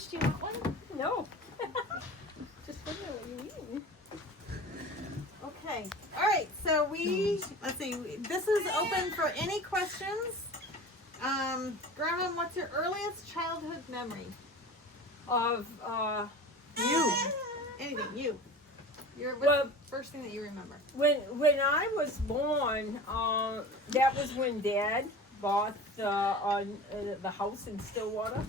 Porch, do you want one? No. Just wondering what you're eating. Okay. All right. So let's see. This is open for any questions. Grandma, what's your earliest childhood memory? Of You. Anything. You. What's Well, the first thing that you remember? when I was born, that was when Dad bought the house in Stillwater.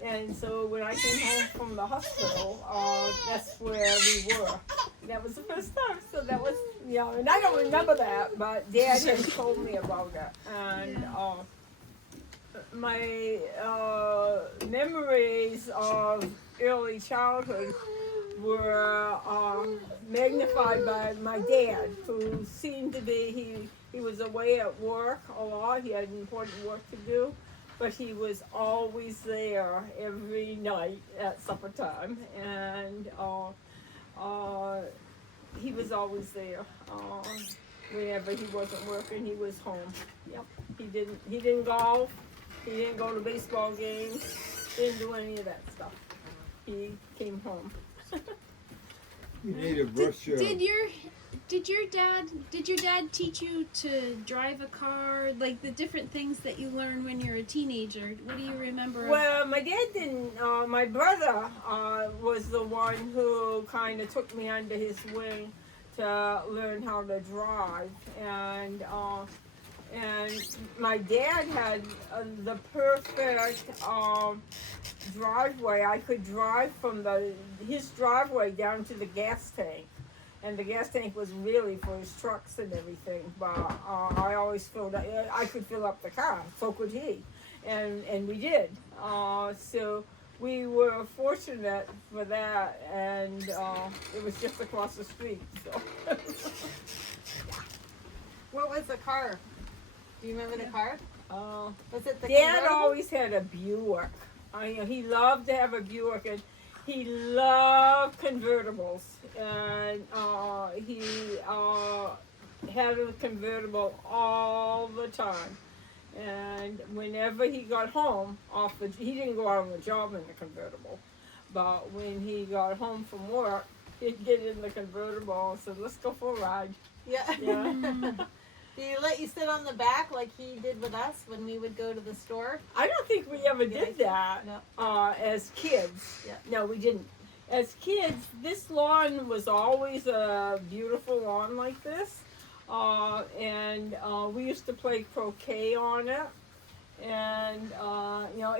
And so when I came home from the hospital, that's where we were. That was the first time. So that was, and I don't remember that, but Dad had told me about it. And my memories of early childhood were magnified by my dad, who seemed to be, he was away at work a lot. He had important work to do. But he was always there every night at supper time, and he was always there. Whenever he wasn't working, he was home. Yep. He didn't golf. He didn't go to baseball games. Didn't do any of that stuff. He came home. You need to brush your. Did your dad teach you to drive a car? Like the different things that you learn when you're a teenager. What do you remember? Well, my dad didn't. My brother was the one who kind of took me under his wing to learn how to drive, and my dad had the perfect driveway. I could drive from his driveway down to the gas tank. And the gas tank was really for his trucks and everything, but I always I could fill up the car, so could he, and we did. So we were fortunate for that, and it was just across the street. So. What was the car? Do you remember the car? Was it the Dad convertible? always had a Buick. He loved to have a Buick, and he loved convertibles, and he had a convertible all the time. And whenever he got home he didn't go out on the job in the convertible, but when he got home from work, he'd get in the convertible and said, "Let's go for a ride." Yeah. Yeah. Did he let you sit on the back like he did with us when we would go to the store? I don't think we ever did that as kids. Yeah. No, we didn't. As kids, this lawn was always a beautiful lawn like this. And we used to play croquet on it. And,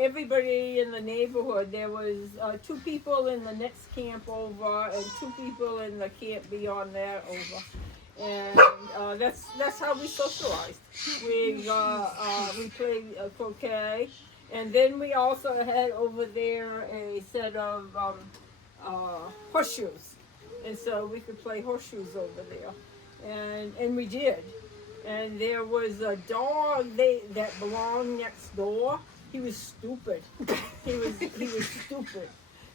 everybody in the neighborhood, there was 2 people in the next camp over and 2 people in the camp beyond that over. And that's how we socialized. We played croquet, and then we also had over there a set of horseshoes, and so we could play horseshoes over there, and we did. And there was a dog that belonged next door. He was stupid. He was stupid,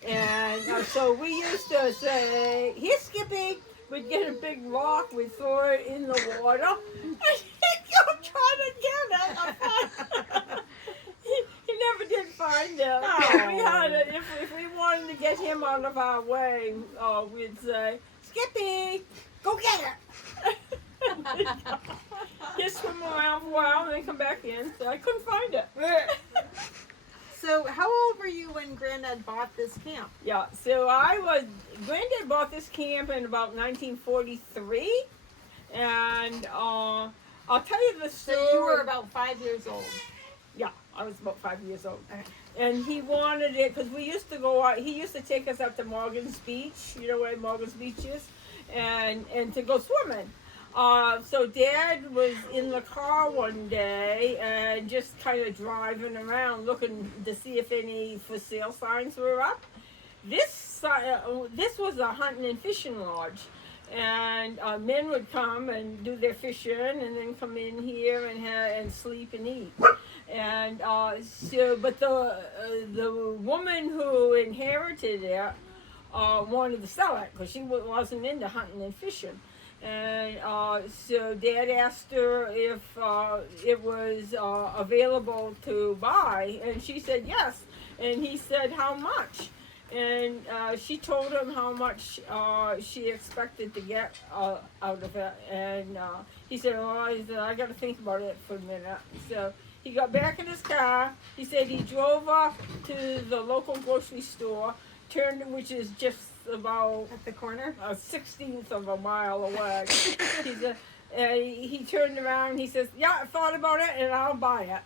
and so we used to say, "Here, Skippy." We'd get a big rock, we'd throw it in the water, and he'd go try to get it. He never did find it. Oh. We had it, if we wanted to get him out of our way, we'd say, "Skippy, go get it." He'd swim around for a while and then come back in, so I couldn't find it. So how old were you when Granddad bought this camp? Yeah, so Granddad bought this camp in about 1943, and I'll tell you the story. So you were about 5 years old. Yeah, I was about 5 years old. Okay. And he wanted it, because we used to go out, he used to take us up to Morgan's Beach, you know where Morgan's Beach is, and to go swimming. So Dad was in the car one day and just kind of driving around looking to see if any for sale signs were up. This was a hunting and fishing lodge, and men would come and do their fishing and then come in here and sleep and eat. And but the woman who inherited it wanted to sell it because she wasn't into hunting and fishing. And so Dad asked her if it was available to buy, and she said yes. And he said, how much? And she told him how much she expected to get out of it. And he said, I got to think about it for a minute. So he got back in his car. He said he drove up to the local grocery store, which is just about At the corner? a 16th of a mile away. He said, he turned around and he says, yeah, I thought about it and I'll buy it.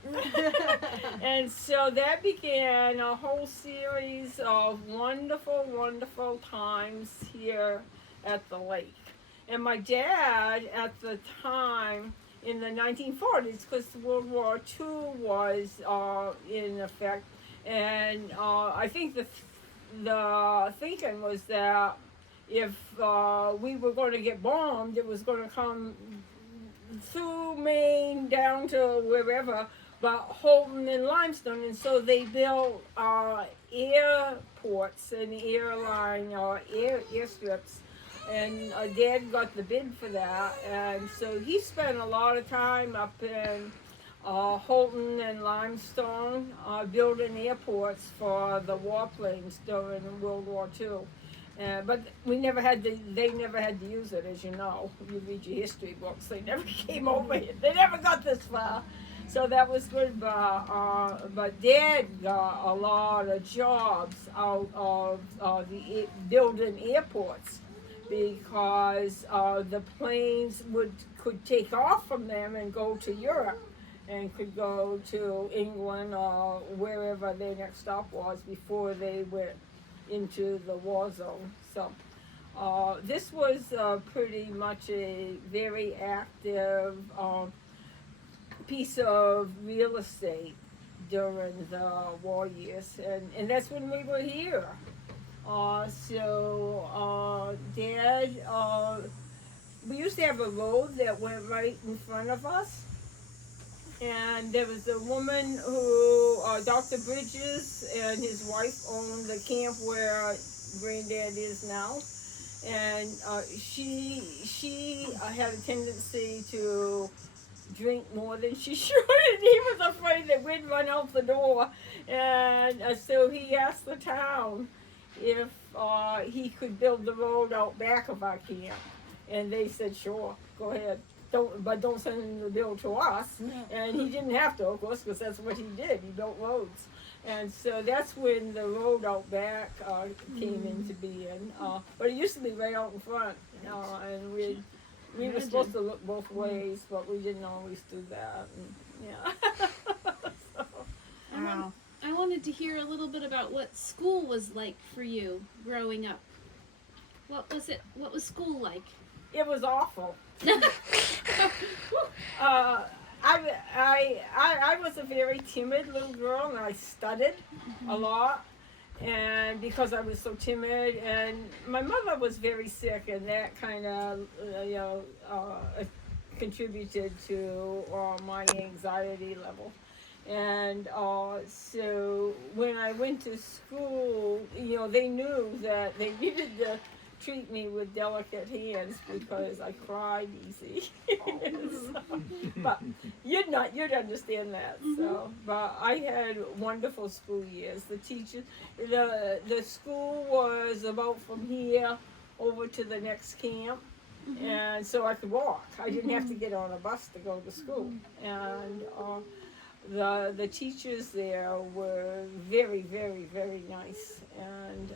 And so that began a whole series of wonderful, wonderful times here at the lake. And my dad at the time, in the 1940s, because World War II was in effect, and I think the thinking was that if we were going to get bombed, it was going to come through Maine down to wherever, but Holton and Limestone, and so they built airports and airstrips, and Dad got the bid for that, and so he spent a lot of time up in Holton and Limestone building airports for the warplanes during World War II. But they never had to use it, as you know. You read your history books, they never came over here. They never got this far. So that was good, but Dad got a lot of jobs out of building airports, because the planes could take off from them and go to Europe, and could go to England or wherever their next stop was before they went into the war zone. So this was pretty much a very active piece of real estate during the war years, and that's when we were here. Dad, we used to have a road that went right in front of us, and there was a woman who, Dr. Bridges and his wife owned the camp where Granddad is now, and she had a tendency to drink more than she should, and he was afraid that we'd run out the door, and so he asked the town if he could build the road out back of our camp, and they said, sure, go ahead. Don't send the bill to us. And he didn't have to, of course, because that's what he did. He built roads. And so that's when the road out back came into being. But it used to be right out in front. And we were supposed to look both ways, but we didn't always do that. And, yeah. So. Wow. I wanted to hear a little bit about what school was like for you growing up. What was school like? It was awful. I was a very timid little girl, and I studied a lot, and because I was so timid, and my mother was very sick, and that kind of contributed to my anxiety level. And so when I went to school, they knew that they needed to treat me with delicate hands because I cried easy. So, but you'd understand that. So, but I had wonderful school years. The teachers, the school was about from here over to the next camp, and so I could walk. I didn't have to get on a bus to go to school, and the teachers there were very, very, very nice, and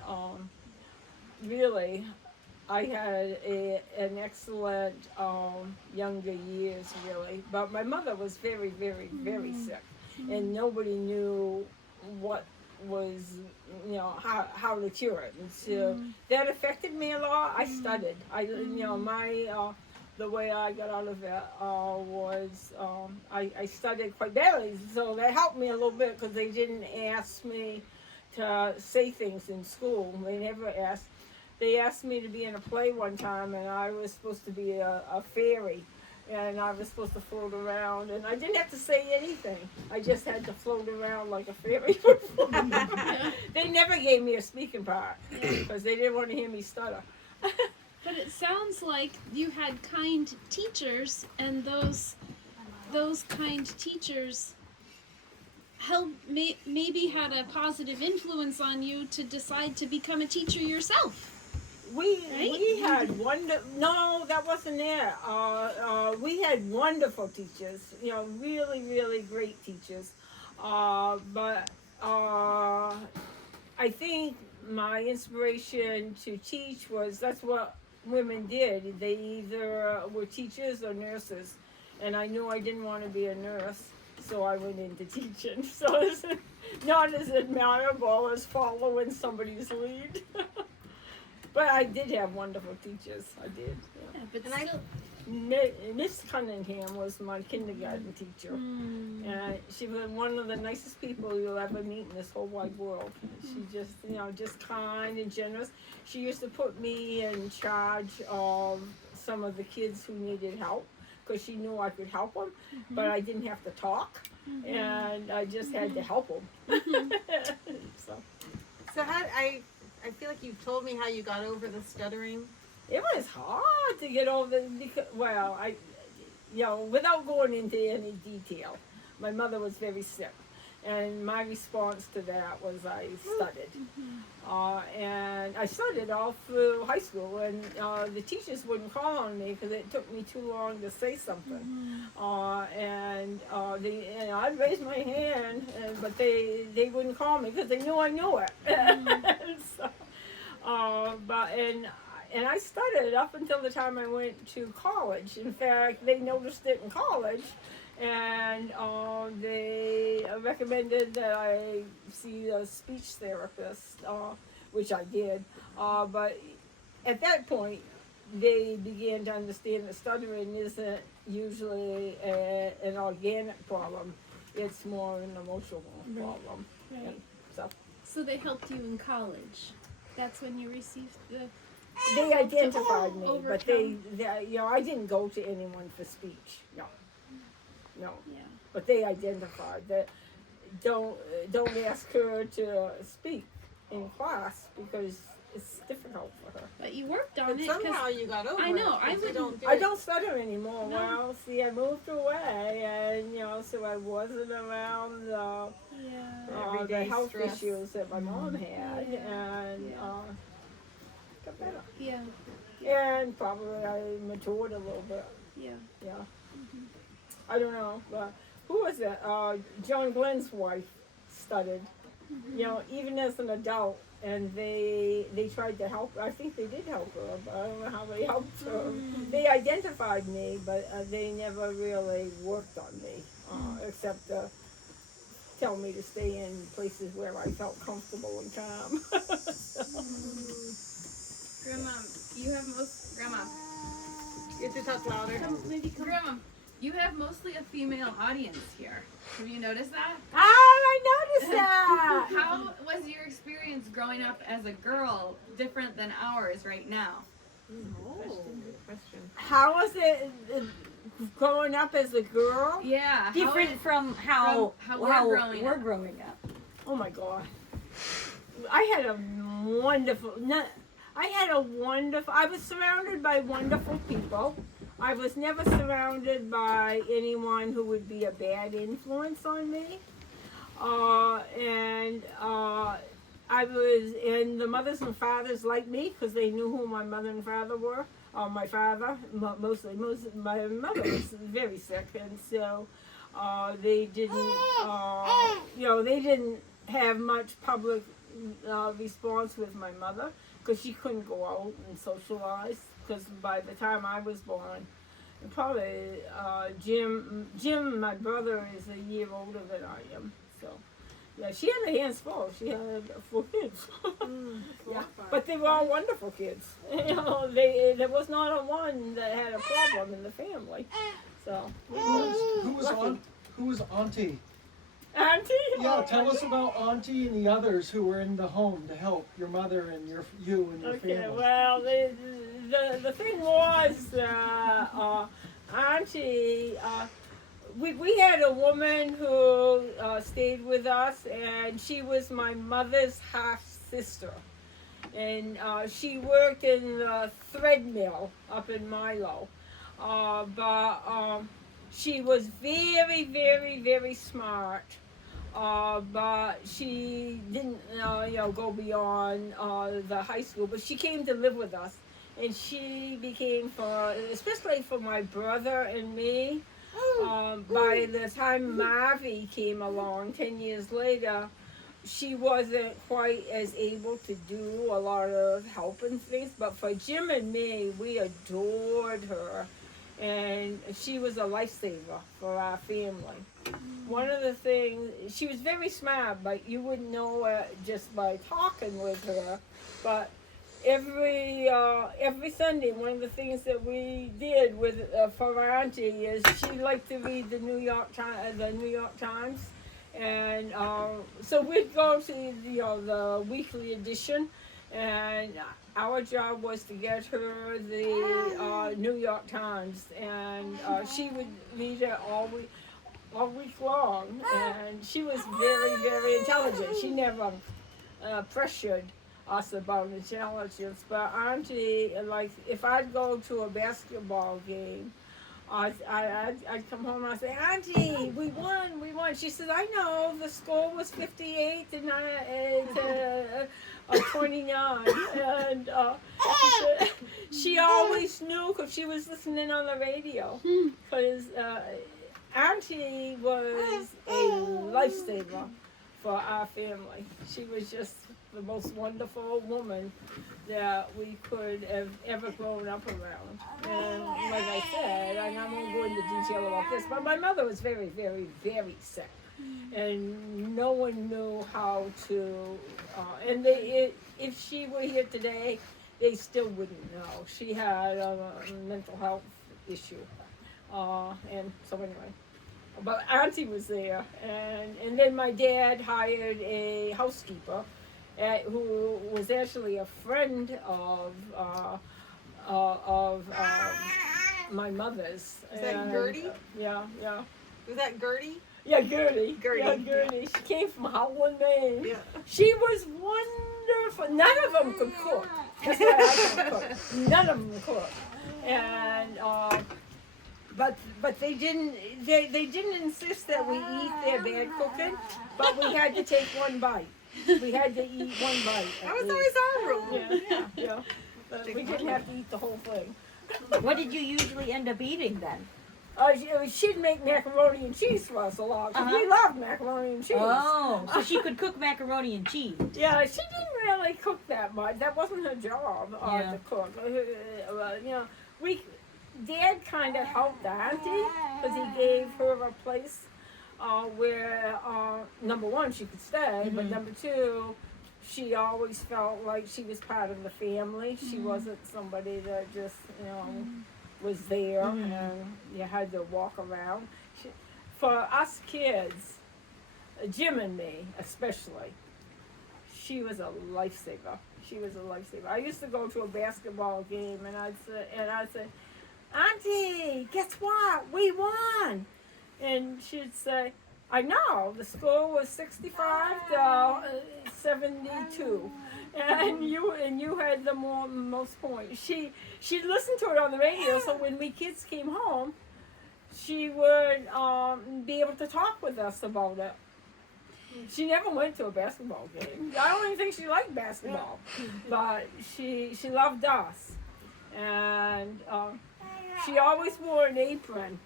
really, I had an excellent younger years, really. But my mother was very, very, very sick, and nobody knew what was, how to cure it. And so that affected me a lot. I studied. The way I got out of it was I studied quite badly, so that helped me a little bit because they didn't ask me to say things in school. They never asked. They asked me to be in a play one time, and I was supposed to be a fairy, and I was supposed to float around, and I didn't have to say anything. I just had to float around like a fairy would float. They never gave me a speaking part because they didn't want to hear me stutter. But it sounds like you had kind teachers, and those kind teachers maybe had a positive influence on you to decide to become a teacher yourself? We had no, that wasn't it. We had wonderful teachers, really, really great teachers. But I think my inspiration to teach was that's what women did. They either were teachers or nurses. And I knew I didn't want to be a nurse, so I went into teaching. So it's not as admirable as following somebody's lead. But I did have wonderful teachers. I did. Yeah, but And still. Miss Cunningham was my kindergarten teacher. And she was one of the nicest people you'll ever meet in this whole wide world. She just, just kind and generous. She used to put me in charge of some of the kids who needed help because she knew I could help them, but I didn't have to talk, and I just had to help them. So how I feel like you've told me how you got over the stuttering. It was hard to get over because, well, without going into any detail, my mother was very sick, and my response to that was I stuttered. And I stuttered all through high school, and the teachers wouldn't call on me because it took me too long to say something. I'd raise my hand, but they wouldn't call me because they knew I knew it. And I stuttered up until the time I went to college. In fact, they noticed it in college, and they recommended that I see a speech therapist, which I did. But at that point, they began to understand that stuttering isn't usually an organic problem. It's more an emotional problem. Right. So they helped you in college. That's when you received the. They identified me, but overcome. I didn't go to anyone for speech. No. Yeah. But they identified that don't ask her to speak in class because it's difficult for her. But you worked on But it. somehow you got over it. I know, I 'cause you wouldn't- don't do I it. don't stutter anymore. No. Well, see, I moved away, and so I wasn't around the Everyday health stress. issues that my mom had, and got better. Yeah. And probably I matured a little bit. Yeah. Yeah. I don't know. But who was it? John Glenn's wife stuttered. Even as an adult, and they tried to help. I think they did help her, but I don't know how they helped her. They identified me, but they never really worked on me, except to tell me to stay in places where I felt comfortable and calm. Grandma, Grandma, You have to talk louder. Grandma, you have mostly a female audience here. Have you noticed that? I noticed that. How was your experience growing up as a girl different than ours right now? Good question. How was it growing up as a girl? Yeah. Different from how we're growing growing up. Oh my God. I had a wonderful, I was surrounded by wonderful people. I was never surrounded by anyone who would be a bad influence on me. And the mothers and fathers liked me because they knew who my mother and father were. My father, my mother was very sick, and so they didn't, they didn't have much public response with my mother because she couldn't go out and socialize. Because by the time I was born, probably Jim, my brother, is a year older than I am. So, yeah, she had her hands full. She had 4 kids. Yeah, but they were all wonderful kids. There was not a one that had a problem in the family. So, Who was lucky. Who was Auntie? Auntie? Yeah, Oh, tell us about Auntie and the others who were in the home to help your mother and you and your Okay, family. well, the thing was, Auntie, we had a woman who stayed with us, and she was my mother's half sister, and she worked in the thread mill up in Milo, but she was very, very, very smart. but she didn't, go beyond the high school. But she came to live with us, and she became especially for my brother and me. By the time Marvy came along 10 years later, she wasn't quite as able to do a lot of helping things. But for Jim and me, we adored her, and she was a lifesaver for our family. One of the things, she was very smart, but you wouldn't know it just by talking with her. But every Sunday, one of the things that we did with for our auntie is she liked to read the New York Times, and so we'd go to the weekly edition, and our job was to get her the New York Times, and she would read it all week long, and she was very, very intelligent. She never pressured us about intelligence, but Auntie, like, if I'd go to a basketball game, I'd come home and I'd say, Auntie, we won. She says, I know, the score was 58 to 29, and she always knew because she was listening on the radio, because Auntie was a lifesaver for our family. She was just the most wonderful woman that we could have ever grown up around. And like I said, and I won't go into detail about this, but my mother was very, very, very sick. And no one knew how to, and if she were here today, they still wouldn't know. She had a mental health issue. And so anyway, but Auntie was there, and then my dad hired a housekeeper who was actually a friend of my mother's. Is that Gertie? Yeah. Was that Gertie? Yeah, Gertie. Yeah. Gertie. She came from Howland, Maine. Yeah. She was wonderful. None of them could cook. That's why I could cook. None of them cooked. And but they didn't insist that we eat their bad cooking, but we had to take one bite. We had to eat one bite. That was always our rule. Yeah. But we didn't have to eat the whole thing. What did you usually end up eating then? She'd make macaroni and cheese for us a lot, 'cause we loved macaroni and cheese. Oh, so she could cook macaroni and cheese. Yeah, she didn't really cook that much. That wasn't her job to cook. Dad kind of helped Auntie, because he gave her a place where, number one, she could stay, but number two, she always felt like she was part of the family. She wasn't somebody that just, was there and you had to walk around. For us kids, Jim and me especially, she was a lifesaver. I used to go to a basketball game and I'd say, Auntie, guess what? We won. And she'd say, I know, the score was 65 to 72. And you had the most points. She listened to it on the radio, so when we kids came home, she would be able to talk with us about it. She never went to a basketball game. I don't even think she liked basketball, but she loved us. And she always wore an apron.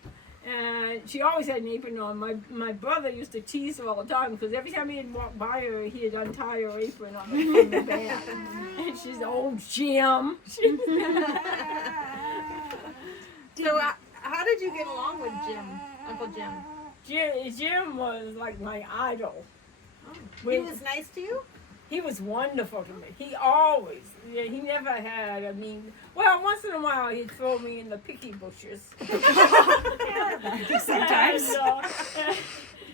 And she always had an apron on. My brother used to tease her all the time because every time he'd walk by her, he'd untie her apron on the back. And she's, oh, Jim. So how did you get along with Jim, Uncle Jim? Jim was like my idol. He was nice to you? He was wonderful to me. He never had, well, once in a while he'd throw me in the picky bushes. Sometimes.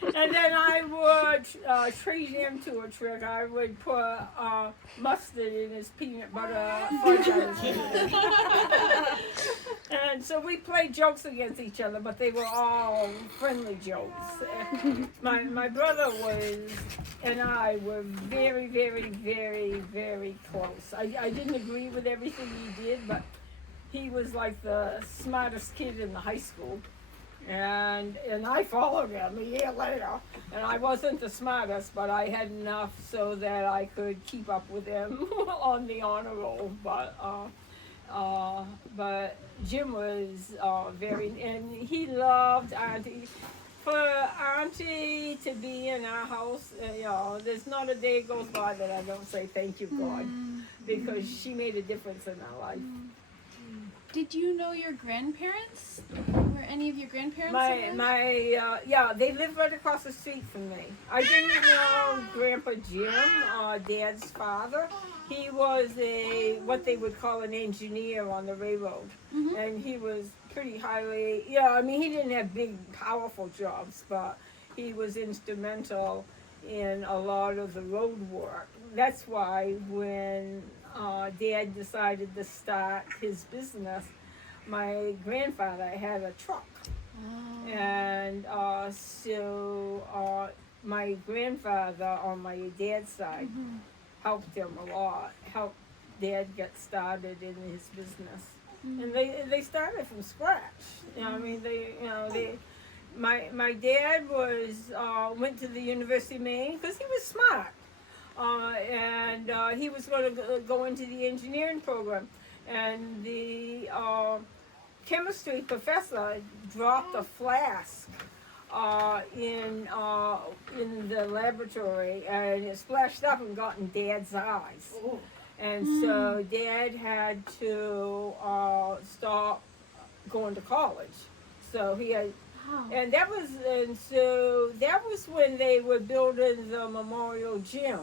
And then I would treat him to a trick. I would put mustard in his peanut butter fudge on his And so we played jokes against each other, but they were all friendly jokes. My brother and I were very, very, very, very close. I didn't agree with everything he did, but he was like the smartest kid in the high school. And I followed him a year later, and I wasn't the smartest, but I had enough so that I could keep up with him on the honor roll. But Jim was very, and he loved Auntie. For Auntie to be in our house, there's not a day goes by that I don't say thank you, God, because she made a difference in our life. Did you know your grandparents? Were any of your grandparents alive? They lived right across the street from me. I didn't know Grandpa Jim, Dad's father. He was what they would call an engineer on the railroad, and he was pretty highly. He didn't have big, powerful jobs, but he was instrumental in a lot of the road work. That's why when Dad decided to start his business, my grandfather had a truck. Oh. And so my grandfather on my dad's side helped him a lot, helped Dad get started in his business. And they started from scratch. My dad went to the University of Maine because he was smart. And he was going to go into the engineering program, and the chemistry professor dropped a flask in the laboratory, and it splashed up and got in Dad's eyes. Oh. And so Dad had to stop going to college. So he had. And that was when they were building the memorial gym.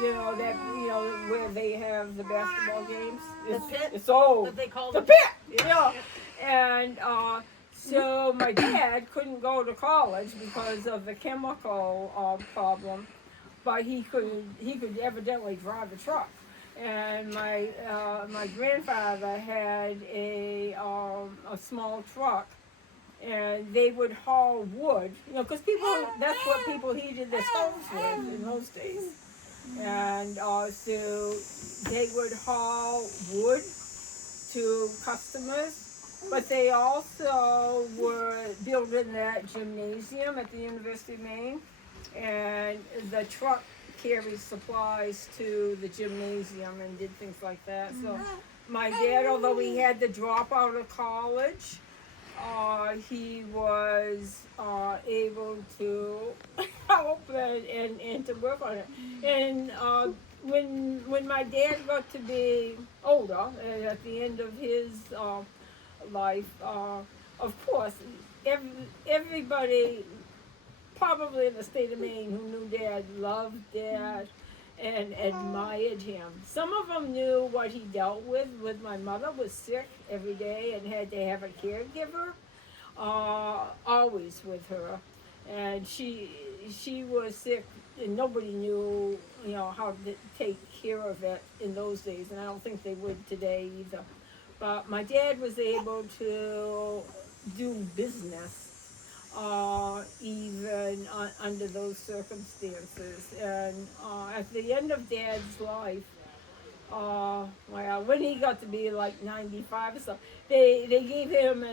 Where they have the basketball games. The pit? It's old. That they call The the pit. Yeah. And so my dad couldn't go to college because of the chemical problem, but he could evidently drive a truck. And my grandfather had a small truck, and they would haul wood, because that's what people heated their stoves with in those days. And so they would haul wood to customers, but they also were building that gymnasium at the University of Maine, and the truck carried supplies to the gymnasium and did things like that. So my dad, although he had to drop out of college, he was able to help and to work on it. And when my dad got to be older, at the end of his life, of course, everybody probably in the state of Maine who knew Dad loved Dad and admired him. Some of them knew what he dealt with. My mother was sick every day and had to have a caregiver always with her, and she was sick, and nobody knew how to take care of it in those days, and I don't think they would today either. But my dad was able to do business even under those circumstances. And at the end of Dad's life, when he got to be like 95 or so, they gave him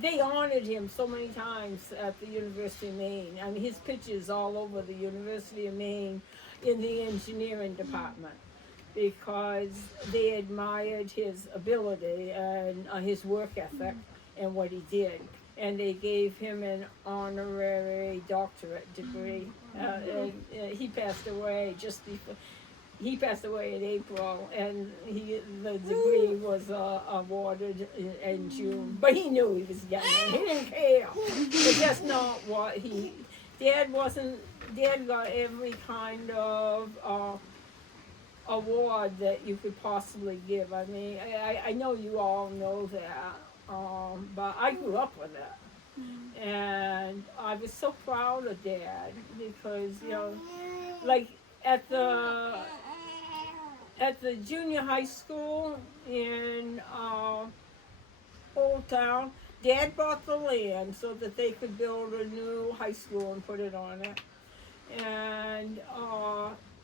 they honored him so many times at the University of Maine. I mean, his pictures all over the University of Maine in the engineering department, because they admired his ability and his work ethic and what he did. And they gave him an honorary doctorate degree. And he passed away just before. He passed away in April, and the degree was awarded in June. But he knew he was getting it. He didn't care. But that's not what Dad got every kind of award that you could possibly give. I mean, I know you all know that. But I grew up with it, and I was so proud of Dad, because like at the junior high school in Old Town, Dad bought the land so that they could build a new high school and put it on it, and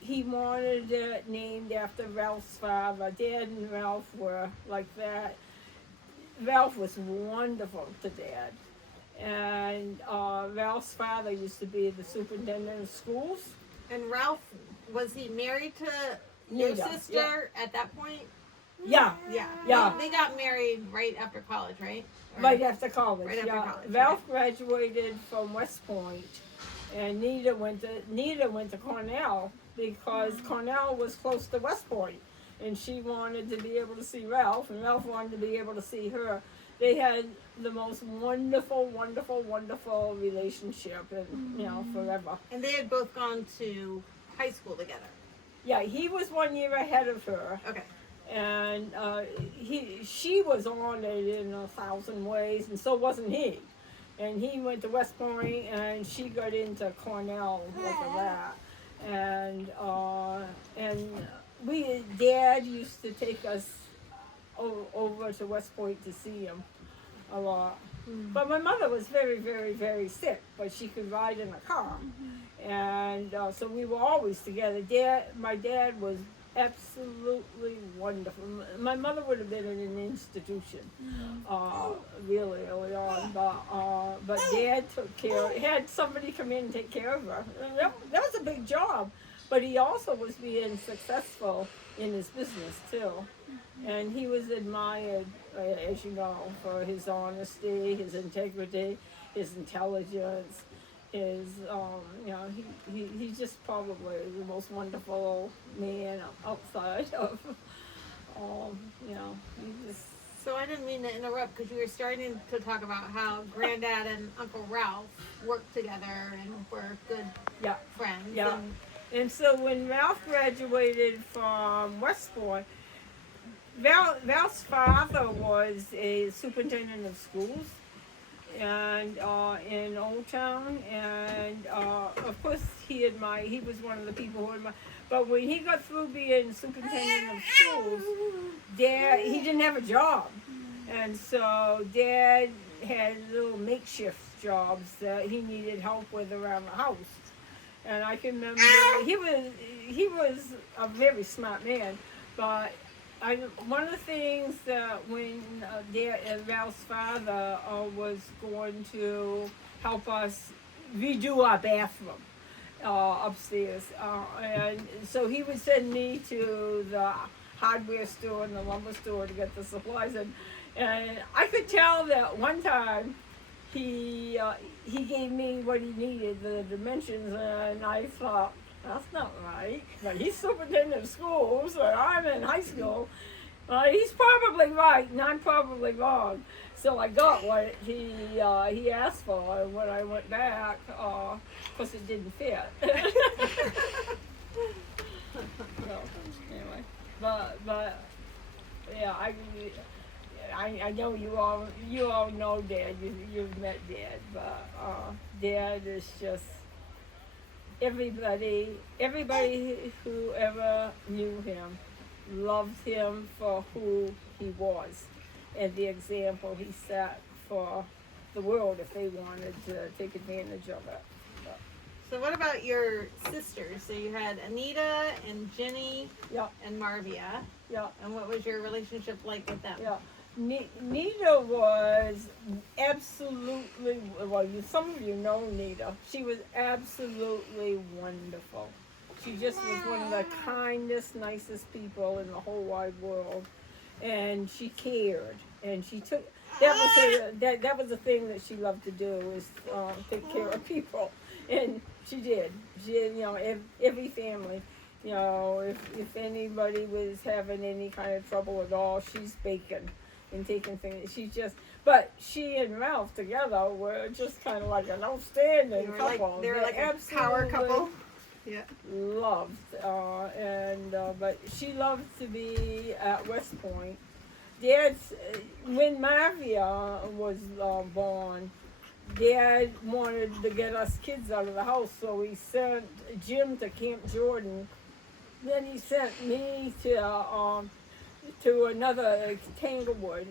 he wanted it named after Ralph's father. Dad and Ralph were like that. Ralph was wonderful to Dad, And Ralph's father used to be the superintendent of schools. And Ralph, was he married to your Nita, sister at that point? Yeah, Yeah. Yeah. They got married right after college, right? Or- right after college. Right after yeah. college, Ralph graduated from West Point, and Nita went to Cornell because Cornell was close to West Point, and she wanted to be able to see Ralph, and Ralph wanted to be able to see her. They had the most wonderful, wonderful, wonderful relationship, and forever. And they had both gone to high school together. Yeah, he was 1 year ahead of her. Okay. And she was on it in 1,000 ways, and so wasn't he. And he went to West Point, and she got into Cornell after that. And Dad used to take us over to West Point to see him a lot. But my mother was very, very, very sick, but she could ride in a car, and so we were always together. My dad was absolutely wonderful. My mother would have been in an institution, really early on, but Dad took care. Had somebody come in and take care of her. That was a big job, but he also was being successful in his business too, and he was admired, as you know, for his honesty, his integrity, his intelligence. He's just probably the most wonderful man outside of, he just. So I didn't mean to interrupt because you were starting to talk about how Granddad and Uncle Ralph worked together and were good friends. Yeah. And so when Ralph graduated from West Point, Ralph's father was a superintendent of schools, and in Old Town, and of course he was one of the people who admired. But when he got through being superintendent of schools, he didn't have a job, and so Dad had little makeshift jobs that he needed help with around the house. And I can remember he was a very smart man, but one of the things that when Ralph's father was going to help us redo our bathroom upstairs, and so he would send me to the hardware store and the lumber store to get the supplies, and I could tell that one time he gave me what he needed, the dimensions, and I thought, that's not right. But he's superintendent of schools, and I'm in high school. He's probably right, and I'm probably wrong. So I got what he asked for, and when I went back, because it didn't fit. So, anyway, but yeah, I know you all know Dad. You've met Dad, but Dad is just everybody who ever knew him loved him for who he was and the example he set for the world if they wanted to take advantage of it. So what about your sisters? So you had Anita and Jenny and Marvia. Yeah. And what was your relationship like with them? Yeah. Nita was absolutely, some of you know Nita. She was absolutely wonderful. She just was one of the kindest, nicest people in the whole wide world. And she cared. And she took, that was the thing that she loved to do, is take care of people. And she did. She did, every family. If anybody was having any kind of trouble at all, she's baking and taking things. But she and Ralph together were just kind of like an outstanding couple. They were like a power couple. Yeah. Loved, but she loved to be at West Point. When Marvia was born, Dad wanted to get us kids out of the house, so he sent Jim to Camp Jordan. Then he sent me to another Tanglewood,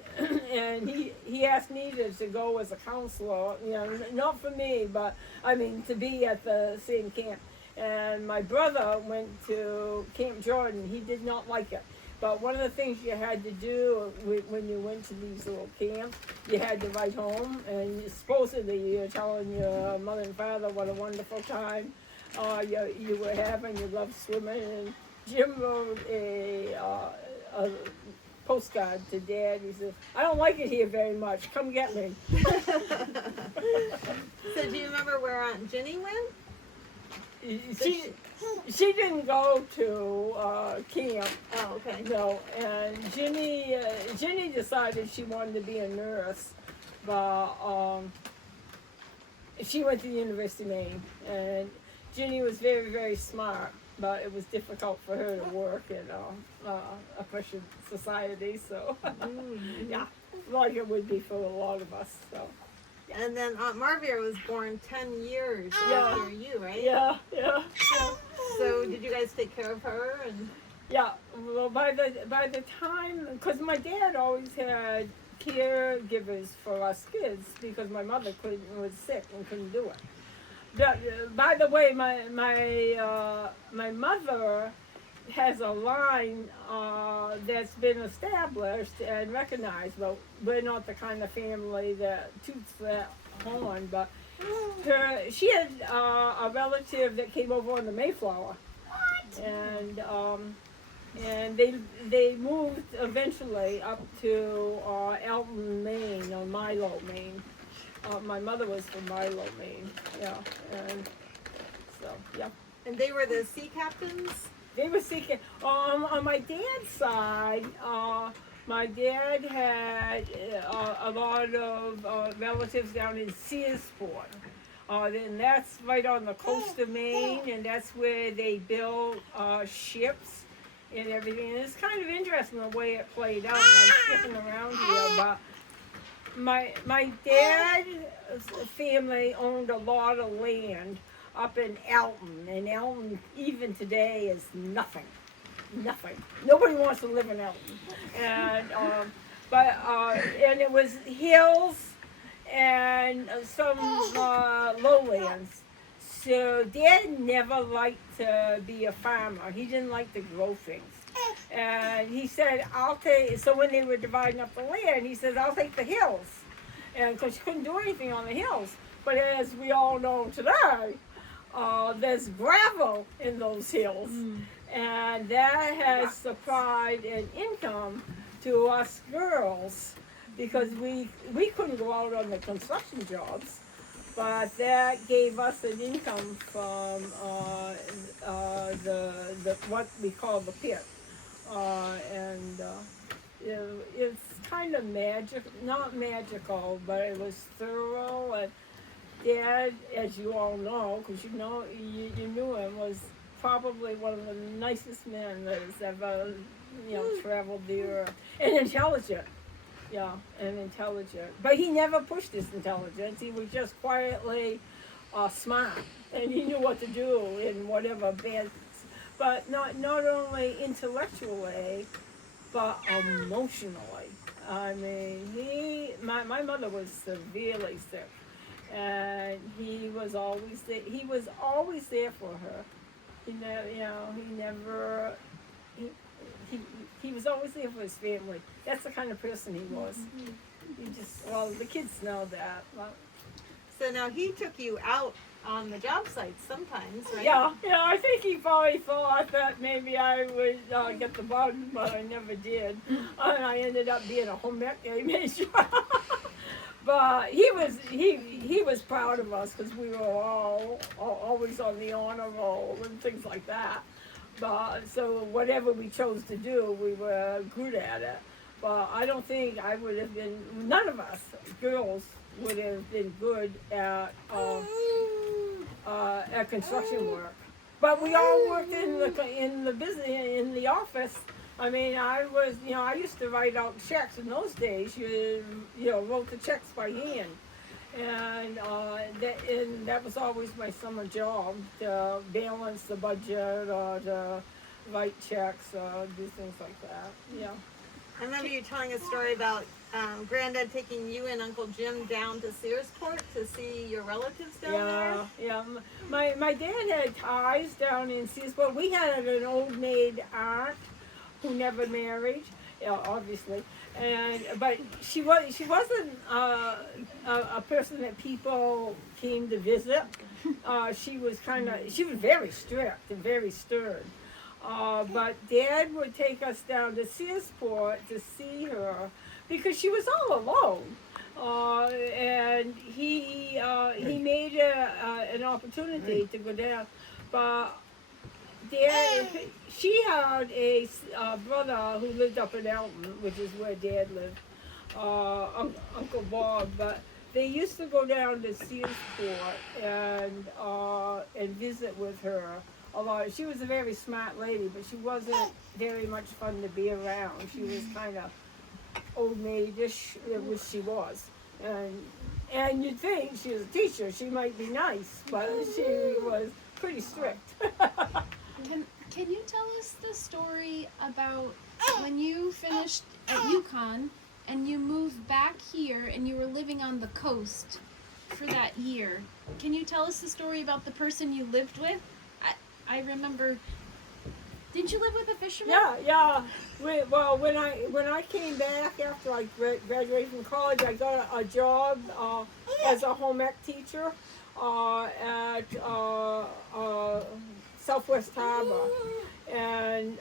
and he asked me to go as a counselor. Not for me, but I mean to be at the same camp. And my brother went to Camp Jordan. He did not like it. But one of the things you had to do when you went to these little camps, you had to write home, and supposedly you're telling your mother and father what a wonderful time you were having. You loved swimming, and Jim wrote a postcard to Dad. He said, "I don't like it here very much. Come get me." So do you remember where Aunt Ginny went? She didn't go to camp. Oh, okay. No, and Ginny decided she wanted to be a nurse, but she went to the University of Maine, and Ginny was very, very smart, but it was difficult for her to work in a Prussian society, so yeah, like it would be for a lot of us. So And then Aunt Marvia was born 10 years Yeah. after you, right? yeah. So did you guys take care of her? And Yeah, well, by the time, because my dad always had caregivers for us kids because my mother was sick and couldn't do it. But, by the way, my mother has a line that's been established and recognized, but we're not the kind of family that toots that horn. But she had a relative that came over on the Mayflower, and they moved eventually up to Alton, Maine, or Milo, Maine. My mother was from Milo, Maine. Yeah, and so yeah. and they were the sea captains? They were seeking on my dad's side. My dad had a lot of relatives down in Searsport. And that's right on the coast of Maine, and that's where they build ships and everything. And it's kind of interesting the way it played out. I'm skipping around here, but my dad's family owned a lot of land up in Alton, and Alton even today is nothing. Nobody wants to live in Alton, and and it was hills and some lowlands. So Dad never liked to be a farmer. He didn't like to grow things. And he said, so when they were dividing up the land, he says, "I'll take the hills." And because you couldn't do anything on the hills. But as we all know today, there's gravel in those hills. And that has supplied an income to us girls because we couldn't go out on the construction jobs. But that gave us an income from the what we call the pit, it's kind of not magical, but it was thorough. And Dad, as you all know, because you knew him, was probably one of the nicest men that has ever traveled the earth, and intelligent. Yeah, and intelligent. But he never pushed his intelligence. He was just quietly smart, and he knew what to do in whatever bad. But not only intellectually, but emotionally. I mean, my mother was severely sick, and he was always there. He was always there for her. He was always there for his family. That's the kind of person he was. The kids know that. So now he took you out on the job sites sometimes, right? Yeah, I think he probably thought that maybe I would get the bug, but I never did. And I ended up being a home ec major. But he was proud of us because we were all always on the honor roll and things like that. But so whatever we chose to do, we were good at it. But I don't think I would have been. None of us girls would have been good at construction work. But we all worked in the business, in the office. I mean, I used to write out checks in those days. You wrote the checks by hand, and that was always my summer job, to balance the budget or to write checks or do things like that. Yeah. I remember you telling a story about Granddad taking you and Uncle Jim down to Searsport to see your relatives down there. Yeah. My dad had ties down in Searsport. We had an old maid aunt who never married, obviously, but she wasn't a person that people came to visit. She was very strict and very stern. But Dad would take us down to Searsport to see her because she was all alone. And he made an opportunity to go down, but Dad, she had a brother who lived up in Elton, which is where Dad lived, Uncle Bob. But they used to go down to Searsport and visit with her a lot. She was a very smart lady, but she wasn't very much fun to be around. She was kind of old maidish, which she was, and you'd think she was a teacher, she might be nice, but she was pretty strict. Can you tell us the story about when you finished at UConn and you moved back here and you were living on the coast for that year? Can you tell us the story about the person you lived with? I remember. Didn't you live with a fisherman? Yeah. Well, when I came back after I graduated from college, I got a job as a home ec teacher at Southwest Harbor, and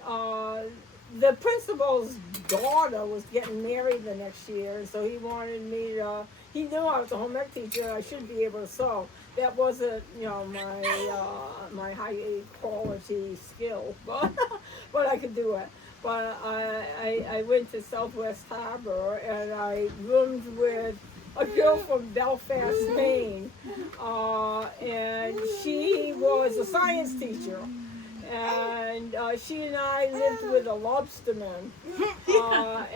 the principal's daughter was getting married the next year, and so he wanted me to. He knew I was a home ec teacher. I should be able to sew. That wasn't, my high quality skill, but I could do it. But I went to Southwest Harbor and I roomed with a girl from Belfast, Maine, and she was a science teacher. And she and I lived with a lobsterman,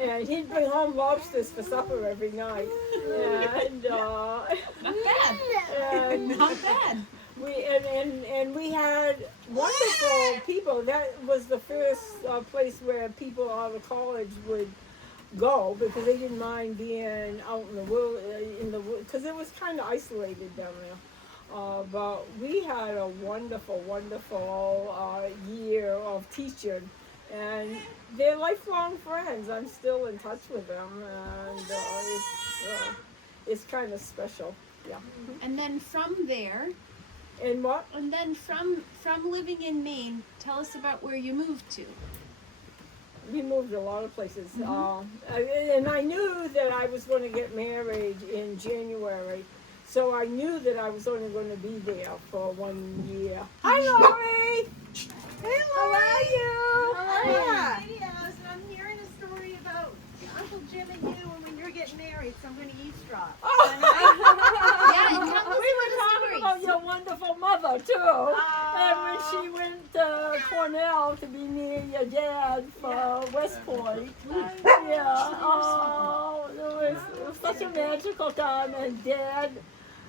and he'd bring home lobsters for supper every night. And Not bad. and Not bad. we had wonderful people. That was the first place where people out of college would go because they didn't mind being out in the world, because it was kind of isolated down there. But we had a wonderful year of teaching, and they're lifelong friends. I'm still in touch with them, and it's kind of special. Yeah. And then from there, And what? and then from living in Maine, tell us about where you moved to. We moved a lot of places, and I knew that I was going to get married in January. So I knew that I was only going to be there for 1 year. Hi, Lori! Hey, How are you? Laura. Videos, and I'm hearing a story about Uncle Jim and you and when you're getting married, so I'm going to eavesdrop. Yeah, and tell us We were the talking stories. about your wonderful mother, too. And when she went to Cornell to be near your dad for West Point. Yeah, it was such a magical time. And Dad,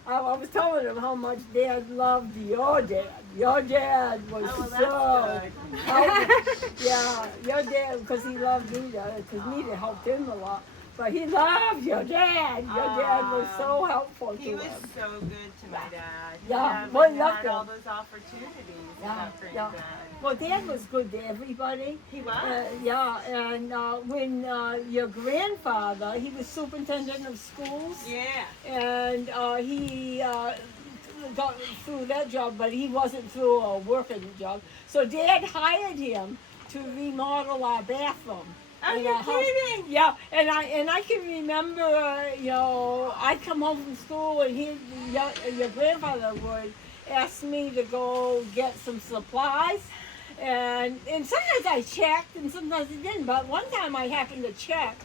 I was telling him how much Dad loved your dad. Your dad was helpful. Yeah, your dad, because he loved Nita, because Nita helped him a lot. But he loved your dad. Your dad was so helpful He to was him. so good to my dad. Yeah, He well, had loved all him. those opportunities. Yeah, That great yeah. dad. Well, Dad was good to everybody. He was. And when your grandfather, he was superintendent of schools. Yeah. And he got through that job, but he wasn't through a working job. So Dad hired him to remodel our bathroom. Are in you our house. kidding? Yeah, and I can remember, I'd come home from school and your grandfather would ask me to go get some supplies. And sometimes I checked and sometimes I didn't, but one time I happened to check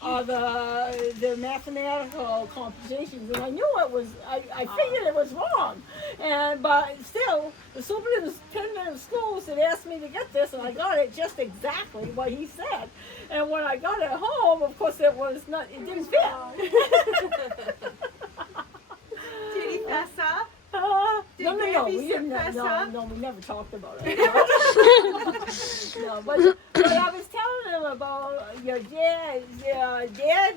the mathematical compositions, and I knew it was, I figured it was wrong. But still, the superintendent of schools had asked me to get this, and I got it just exactly what he said. And when I got it home, of course, it didn't fit. Did he fess up? Did No, Gabby we didn't. fess up? No, we never talked about it. No, but I was telling him about your dad. Dad,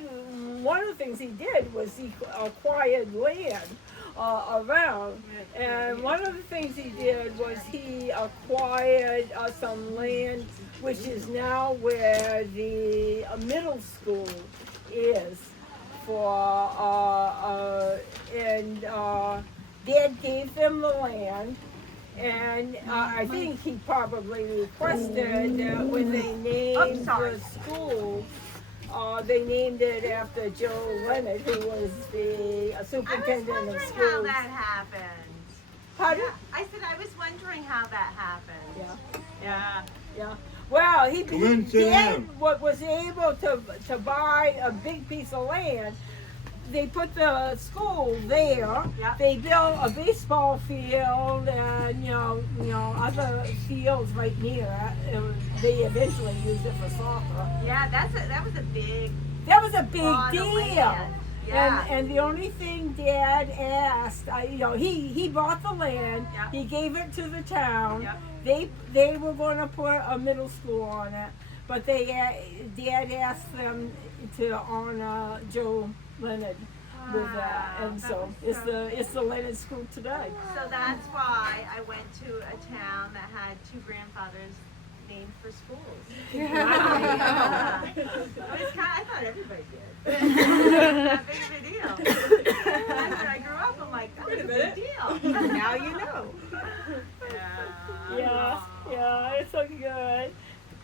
one of the things he did was he acquired land around. And one of the things he did was he acquired some land, which is now where the middle school is. And Dad gave them the land. And I think he probably requested that when they named the school, they named it after Joe Leonard, who was the superintendent I was of wondering schools. how that happened. Pardon? I said I was wondering how that happened. Yeah. Yeah. Well, he Come in, sit down. was able to buy a big piece of land. They put the school there. Yeah. They built a baseball field and you know other fields right near it. They eventually used it for soccer. Yeah, that was a big That was a big lot of deal. land. Yeah. And the only thing Dad asked, he bought the land. Yeah. He gave it to the town. Yeah. They were going to put a middle school on it, but Dad asked them to honor Joe Leonard with that, and so it's the Leonard School today. So that's why I went to a town that had two grandfathers named for schools. Yeah. I thought everybody did. That big of a deal. After I grew up, I'm like, that's a big deal. Now you know. Yeah, it's so good.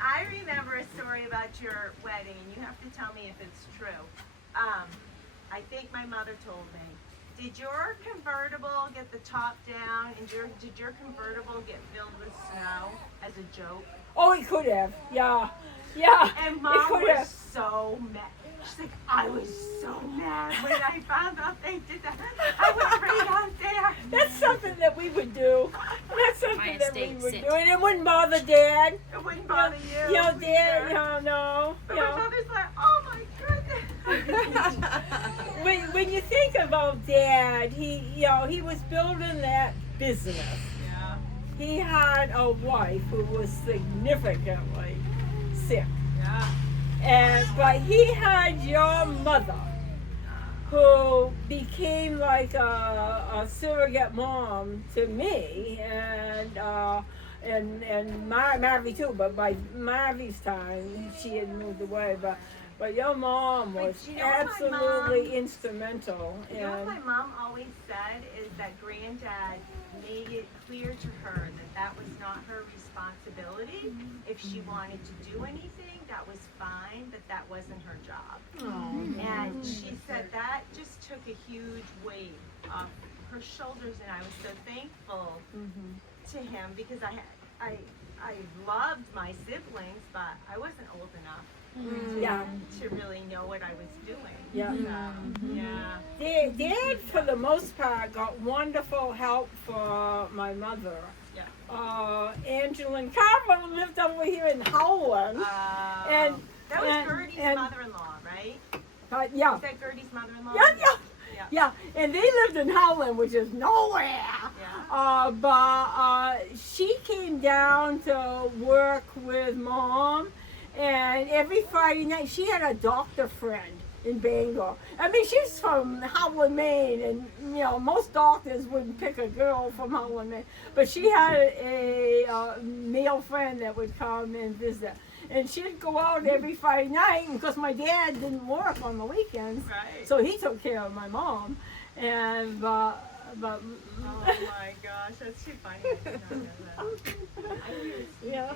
I remember a story about your wedding, and you have to tell me if it's true. I think my mother told me. Did your convertible get the top down, and did your convertible get filled with snow as a joke? Oh, he could have. Yeah. And He Mom could was have. so mad. She's like, I was so mad when I found out they did that. I was right out there. That's something that we would do. That's something My that we estate would sit. do, and it wouldn't bother Dad. It wouldn't bother you. Dad, no. But my mother's like, oh my goodness. When you think about Dad, he was building that business. Yeah. He had a wife who was significantly sick, Yeah. but he had your mother, who became like a surrogate mom to me, and Marvy too. But by Marvy's time, she had moved away. But your mom was But you know what my absolutely mom- instrumental. You know what And my mom always said is that Granddad made it clear to her that was not her responsibility. If she wanted to do anything, that was fine, but that wasn't her job. And she said that just took a huge weight off her shoulders, and I was so thankful to him because I loved my siblings, but I wasn't old enough to really know what I was doing. Yeah. Yeah. Dad, for the most part, got wonderful help for my mother. Yeah. Angela and Carver lived over here in Howland. And that was and- Gertie's and- mother-in-law, right? Yeah. Is that Gertie's mother-in-law? Yeah, and they lived in Howland, which is nowhere. Yeah. But she came down to work with Mom, and every Friday night she had a doctor friend in Bangor. I mean, she's from Howland, Maine, and most doctors wouldn't pick a girl from Howland, Maine. But she had a male friend that would come and visit. And she'd go out every Friday night, and because my dad didn't work on the weekends, Right. so he took care of my mom. And but Oh my gosh, that's too funny. I did not know that. I hear it's Yeah.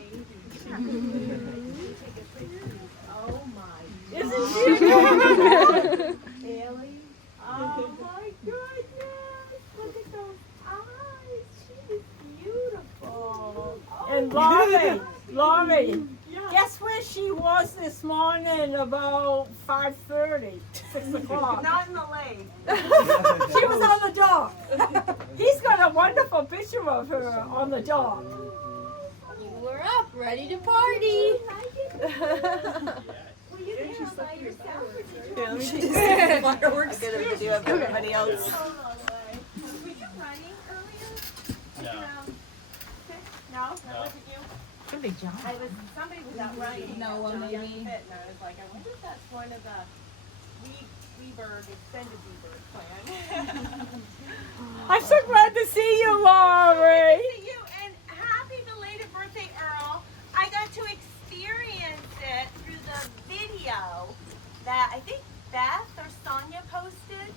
Oh my. isn't she? Haley. Oh my goodness. Look at those eyes. She is beautiful. Oh, And Laurie, guess where she was this morning about 5:30, 6 o'clock? not in the lake. She was on the dock. He's got a wonderful picture of her on the dock. You were up, ready to party. Were you there all by yourself? Or did you Here, let me take some fireworks. Get a video of everybody else. Were you running earlier? No. No, that wasn't you. Good job. Somebody was out running. No, John maybe. Fit, and I was like, I wonder if that's one of the. Freeburg extended Freeburg plan. I'm so glad to see you, Laurie. To you, and happy belated birthday, Earl. I got to experience it through the video that I think Beth or Sonia posted.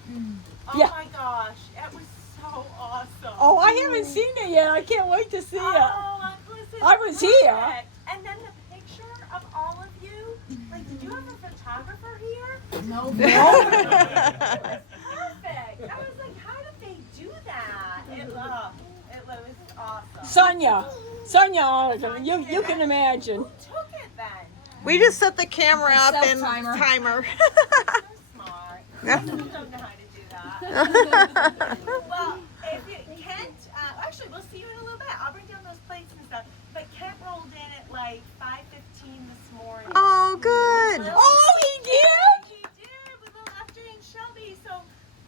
Oh Yeah. my gosh, it was so awesome. Oh, I haven't seen it yet. I can't wait to see it. Oh, listen, I was here. perfect. And then the picture of all of you. Like, did you have a photographer here? No. Perfect. I was like, how did they do that? It was awesome. Sonia, you can imagine. Who took it then? We just set the camera up and Self-timer. timer. So smart. I still don't know how to do that. Well, if you Kent, actually, we'll see you in a little bit. I'll bring down those plates and stuff. But Kent rolled in at like 5:15 this morning. Oh, good. Oh, he did? He did with little FJ and Shelby. So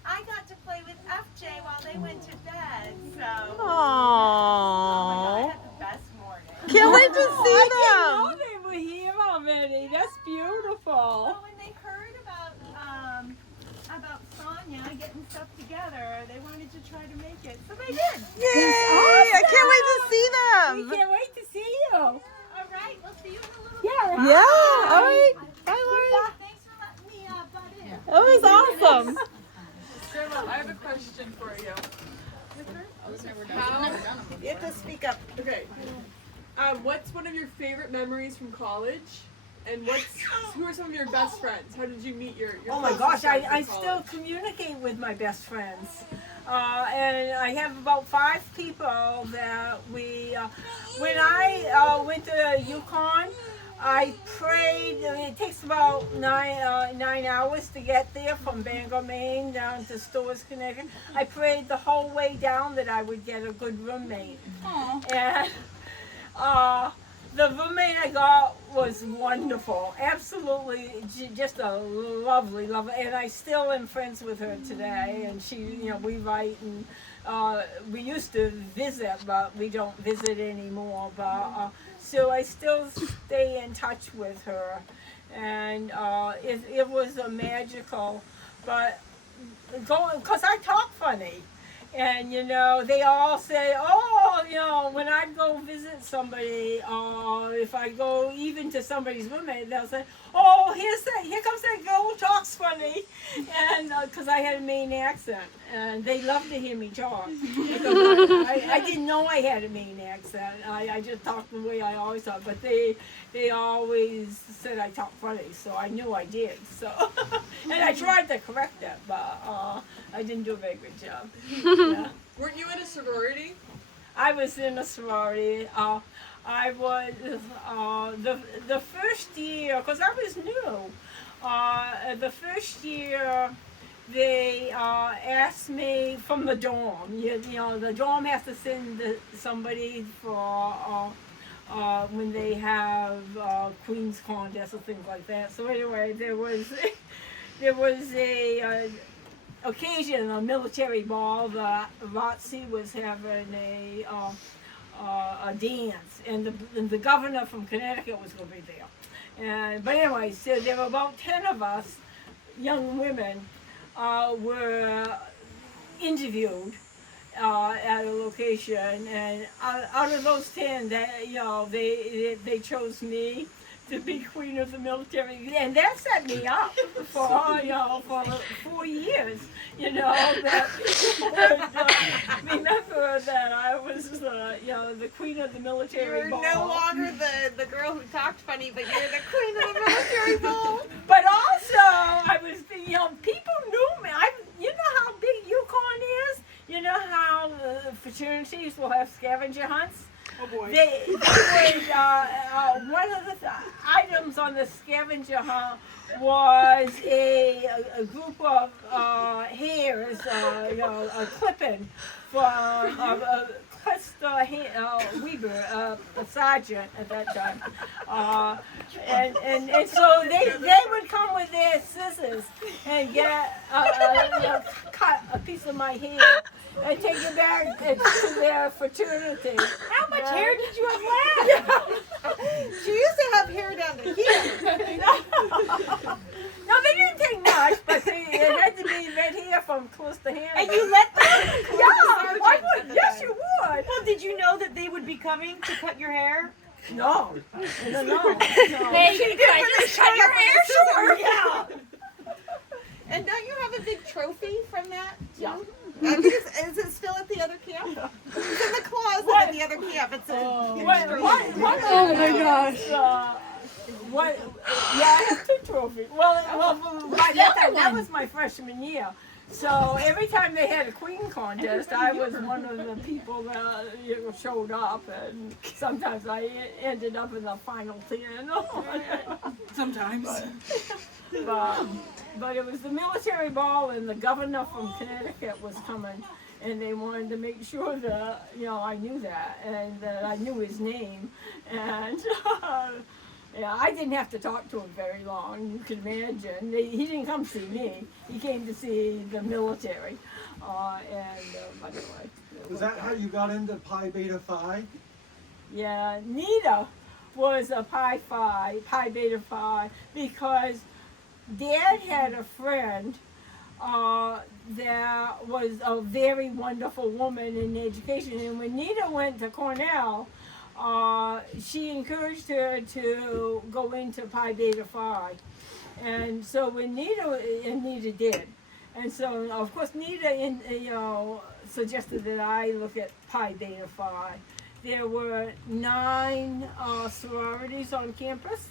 I got to play with FJ while they went to bed. So oh my God, I Aww. had the best morning. Can't wait to see I them. didn't know they were here already. That's beautiful. Well, when they heard about Sonia getting stuff together, they wanted to try to make it. So they did. Yay! I can't wait to see We them. can't wait to see you. All right, we'll see you in a little Yeah. bit. Yeah. All right. Bye, Lori. Thanks for letting me butt in. That was awesome. Grandma, I have a question for you. You have to speak up. Okay. What's one of your favorite memories from college? And who are some of your best friends? How did you meet your Oh my closest gosh, friends I in still college? communicate with my best friends. And I have about 5 people that when I went to Yukon, I prayed. It takes about 9 hours to get there from Bangor, Maine, down to Stores, Connecticut. I prayed the whole way down that I would get a good roommate. And the roommate I got was wonderful. Absolutely, just a lovely, and I still am friends with her today. And she, we write and we used to visit, but we don't visit anymore. But so I still stay in touch with her, and it was a magical. But because I talk funny. And they all say, oh, when I go visit somebody, if I go even to somebody's roommate, they'll say, oh, here comes that girl who talks funny, and because I had a Maine accent, and they love to hear me talk. Because I didn't know I had a Maine accent. I just talked the way I always talk, but they always said I talk funny, so I knew I did. So, and I tried to correct it, but I didn't do a very good job. Yeah. Weren't you in a sorority? I was in a sorority. I was the first year, because I was new. The first year, they asked me from the dorm. The dorm has to send somebody for when they have Queen's contest or things like that. So anyway, there was a occasion, a military ball that ROTC was having a dance, and the governor from Connecticut was going to be there. But anyway, so there were about 10 of us, young women, were interviewed at a location, and out of those 10, they chose me to be queen of the military, and that set me up for 4 years. That people would remember that I was the queen of the military You're ball. no longer the girl who talked funny, but you're the queen of the military ball. But also, I was people knew me. You know how big Yukon is. You know how the fraternities will have scavenger hunts. Oh boy. They would, one of the items on the scavenger hunt was a group of hairs, a clipping from Krista Weber, a sergeant at that time. And so they would come with their scissors and cut a piece of my hair and take it back to their fraternity. How much hair did you have left? She used to have hair down to here. No, they didn't take much, but come close to hand. And you let them include Yeah, the I sergeant. would. Yes, you would. Well, did you know that they would be coming to cut your hair? No. No. Hey, can I just cut your hair? Sure. Yeah. And don't you have a big trophy from that? Yeah. Is it still at the other camp? It's in the closet at the other camp. It's a Oh my gosh. What? Yeah, I have 2 trophies. Well, by that time, that was my freshman year. So every time they had a queen contest, I was one of the people that showed up, and sometimes I ended up in the final 10. Sometimes. But it was the military ball, and the governor from Connecticut was coming, and they wanted to make sure that I knew that, and that I knew his name, and yeah, I didn't have to talk to him very long. You can imagine. He didn't come see me. He came to see the military, anyway. Is that how you got into Pi Beta Phi? Yeah, Nita was a Pi Beta Phi, because Dad had a friend that was a very wonderful woman in education, and when Nita went to Cornell, she encouraged her to go into Pi Beta Phi, and so when Nita did, and so of course Nita suggested that I look at Pi Beta Phi. There were 9 sororities on campus,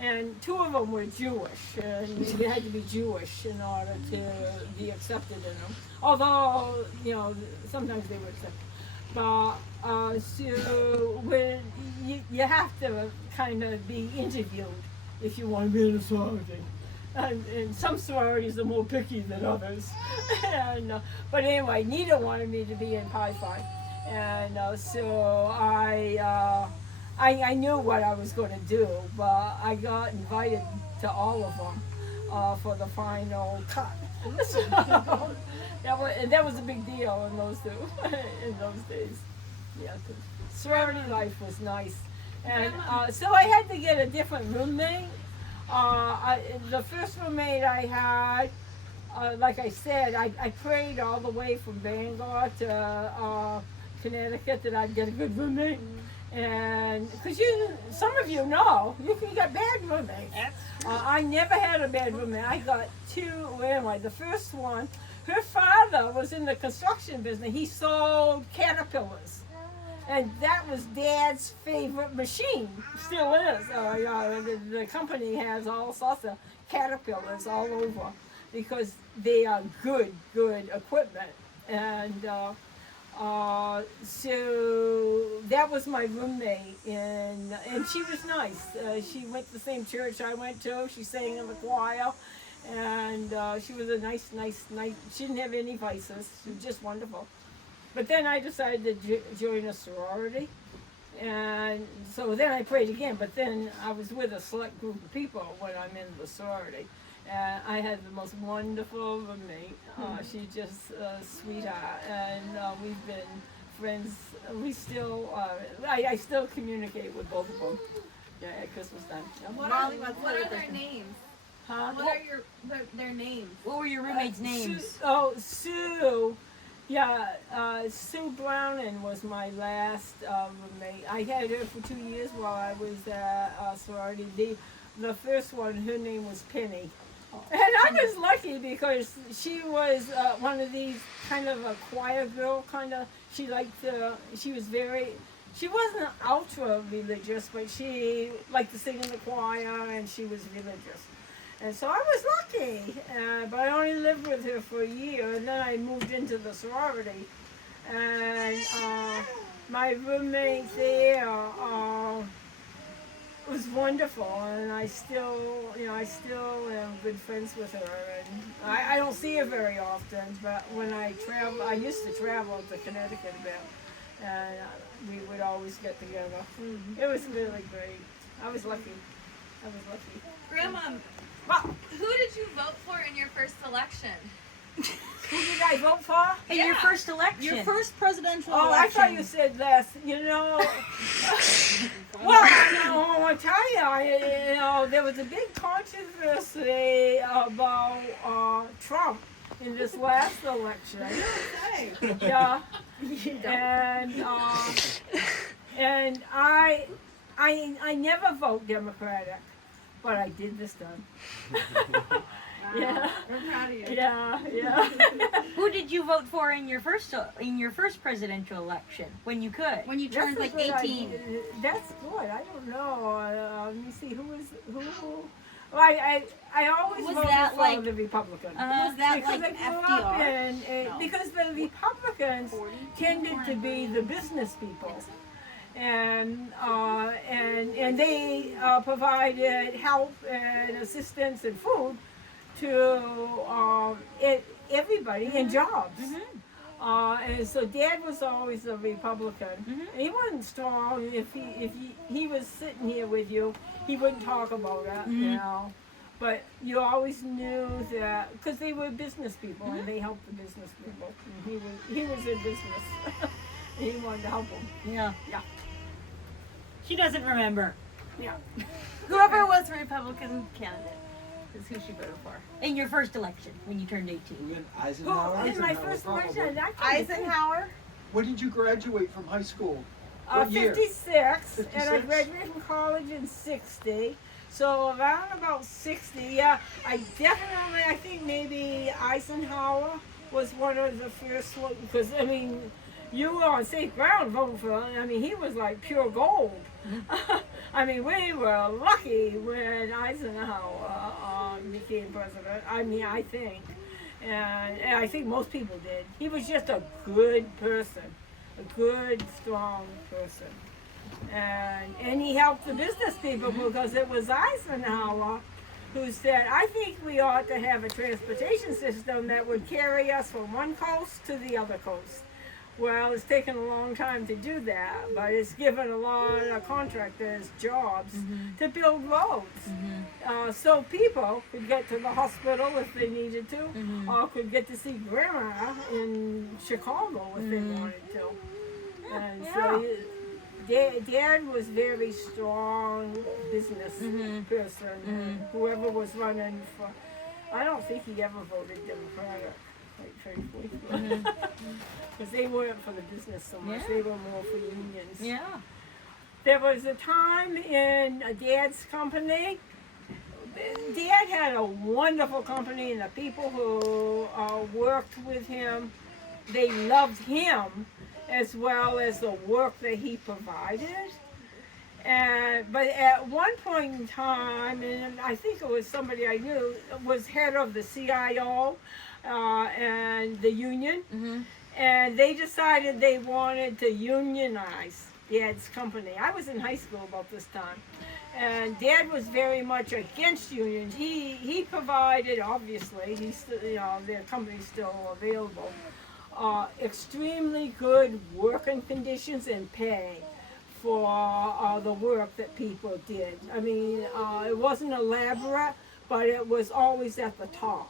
and 2 of them were Jewish, and you had to be Jewish in order to be accepted in them. Although, sometimes they were accepted. But, so when you have to kind of be interviewed if you want to be in a sorority. And some sororities are more picky than others. But anyway, Nita wanted me to be in Pi Phi. And so I knew what I was going to do, but I got invited to all of them for the final cut. So, that was a big deal in those days. Yeah, sorority life was nice, and so I had to get a different roommate. The first roommate I had, like I said, I prayed all the way from Bangor to Connecticut that I'd get a good roommate. And because some of you know, you can get bad roommates. I never had a bad roommate. I got 2. Anyway, the first one, her father was in the construction business. He sold caterpillars, and that was Dad's favorite machine. Still is. The company has all sorts of caterpillars all over because they are good equipment. And so that was my roommate, and she was nice. She went to the same church I went to. She sang in the choir, and she was a nice. She didn't have any vices. She was just wonderful. But then I decided to join a sorority, and so then I prayed again. But then I was with a select group of people when I'm in the sorority. I had the most wonderful roommate. She's just a sweetheart, and we've been friends. We still, I still communicate with both of them. Yeah, at Christmas time. Yeah. What are their names? Huh? What are their names? What were your roommates' names? Sue. Yeah, Sue Browning was my last roommate. I had her for 2 years while I was at sorority. The first one, her name was Penny. And I was lucky because she was one of these kind of a choir girl, she wasn't ultra religious, but she liked to sing in the choir, and she was religious. And so I was lucky, but I only lived with her for a year, and then I moved into the sorority. And my roommate there was wonderful, and I still am good friends with her. And I don't see her very often, but when I travel, I used to travel to Connecticut a bit, and we would always get together. It was really great. I was lucky. Grandma, who did you vote for in your first eleation? Who did I vote for? In your first election. Your first presidential Oh, election. I thought you said last. Well, I want to tell you, there was a big controversy about Trump. in this last election. Yeah. And I never vote Democratic, but I did this time. Yeah. We're proud of you. Yeah. Who did you vote for in your first presidential election when you could? When you turned like 18. That's good. I don't know. Let me see who. Well, I always Was voted that for like- the Republican. Was that because like I grew up FDR? no. Because the Republicans tended to be the business people, and they provided help and assistance and food to everybody and jobs. And so Dad was always a Republican. He wasn't strong. If he was sitting here with you, he wouldn't talk about it, you know. But you always knew that because they were business people and they helped the business people. And he was in business. And he wanted to help them. Yeah. Yeah. She doesn't remember. Yeah. Whoever was Republican candidate is who she voted for. In your first election when you turned 18. Even Eisenhower. In my first election, Eisenhower. When did you graduate from high school? What year? 56, and I 56? graduated from college in 60. So around about 60, yeah, I think maybe Eisenhower was one of the first ones, because, I mean, you were on safe ground voting for him. I mean, he was like pure gold. I mean, we were lucky when Eisenhower became president. I mean, I think. And I think most people did. He was just a good person, a good, strong person. And he helped the business people because it was Eisenhower who said, I think we ought to have a transportation system that would carry us from one coast to the other coast. Well, it's taken a long time to do that, but it's given a lot of contractors jobs to build roads. So people could get to the hospital if they needed to, or could get to see Grandma in Chicago if they wanted to. And so Dad was very strong business person. And whoever was running for, I don't think he ever voted Democratic. Because they weren't for the business so much, they were more for unions. Yeah. There was a time in Dad's company. Dad had a wonderful company, and the people who worked with him, they loved him as well as the work that he provided. But at one point in time, and I think it was somebody I knew, was head of the CIO and the union, and they decided they wanted to unionize Dad's company. I was in high school about this time, and Dad was very much against unions. He provided, obviously, their company's still available, extremely good working conditions and pay for the work that people did. I mean, it wasn't elaborate, but it was always at the top.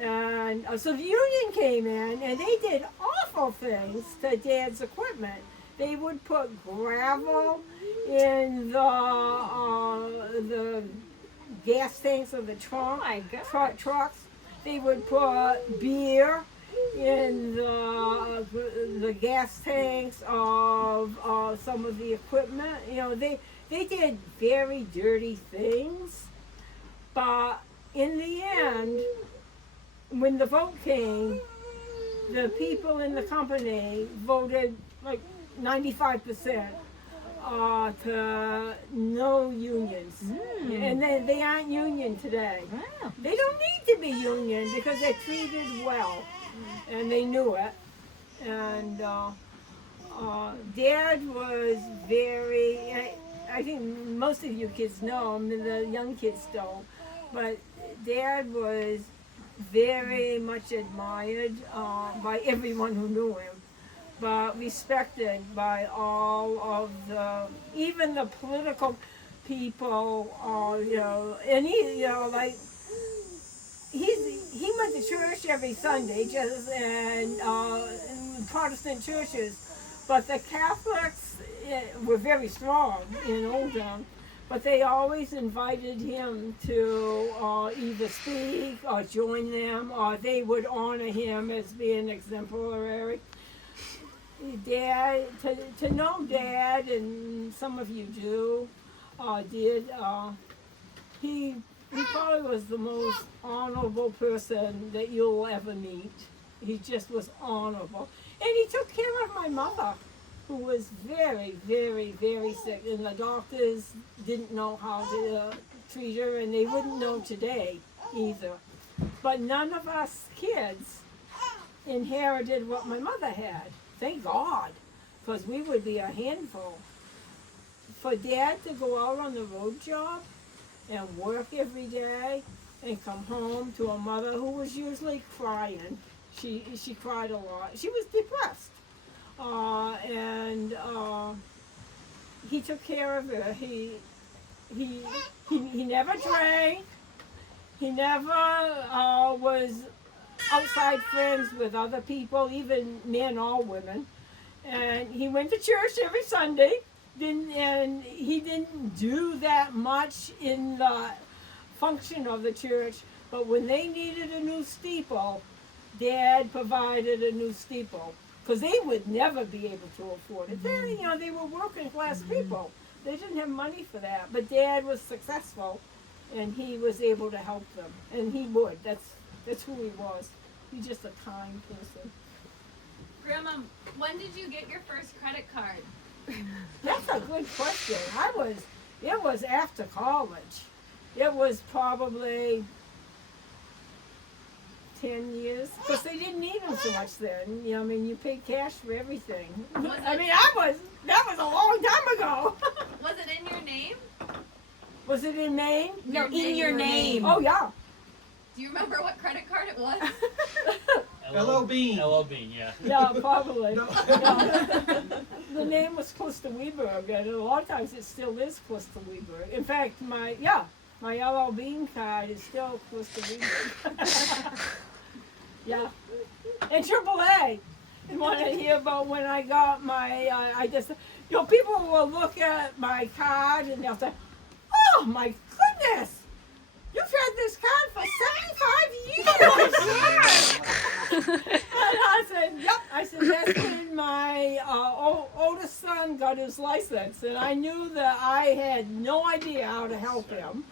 And so the union came in, and they did awful things to Dad's equipment. They would put gravel in the gas tanks of the trucks. They would put beer in the gas tanks of some of the equipment. You know, they did very dirty things. But in the end, when the vote came, the people in the company voted like 95% to no unions. And they aren't union today. Wow. They don't need to be union because they're treated well. And they knew it. And Dad was very, I think most of you kids know him, the young kids don't, but Dad was very much admired by everyone who knew him, but respected by all of even the political people, and he went to church every Sunday, and Protestant churches, but the Catholics were very strong in Oldham. but they always invited him to either speak or join them, or they would honor him as being exemplary. Dad, to know Dad, and some of you do, he probably was the most honorable person that you'll ever meet. He just was honorable. And he took care of my mother, who was very, very, very sick. And the doctors didn't know how to treat her, and they wouldn't know today either. But none of us kids inherited what my mother had. Thank God, because we would be a handful. For Dad to go out on the road job and work every day and come home to a mother who was usually crying. She cried a lot. She was depressed. And he took care of her. He never drank. He never was outside friends with other people, even men or women. And he went to church every Sunday. And he didn't do that much in the function of the church, but when they needed a new steeple, Dad provided a new steeple, because they would never be able to afford it. They were working class people. They didn't have money for that, but Dad was successful, and he was able to help them, and he would. That's who he was. He's just a kind person. Grandma, when did you get your first credit card? That's a good question. It was after college. It was probably 10 years, because they didn't need them so much then. You paid cash for everything. That was a long time ago. Was it in your name? Was it in Maine? No, in your name. Oh, yeah. Do you remember what credit card it was? L.O. Bean. L.O. Bean, yeah. Yeah, probably. No. The name was close to Weberg, and a lot of times it still is close to Weberg. In fact, my L.O. Bean card is still close to Weberg. Yeah. And AAA. You want to hear about when I got my, people will look at my card and they'll say, oh my goodness! You've had this card for 75 years! And I said, yep. I said, that's when my oldest son got his license. And I knew that I had no idea how to help him.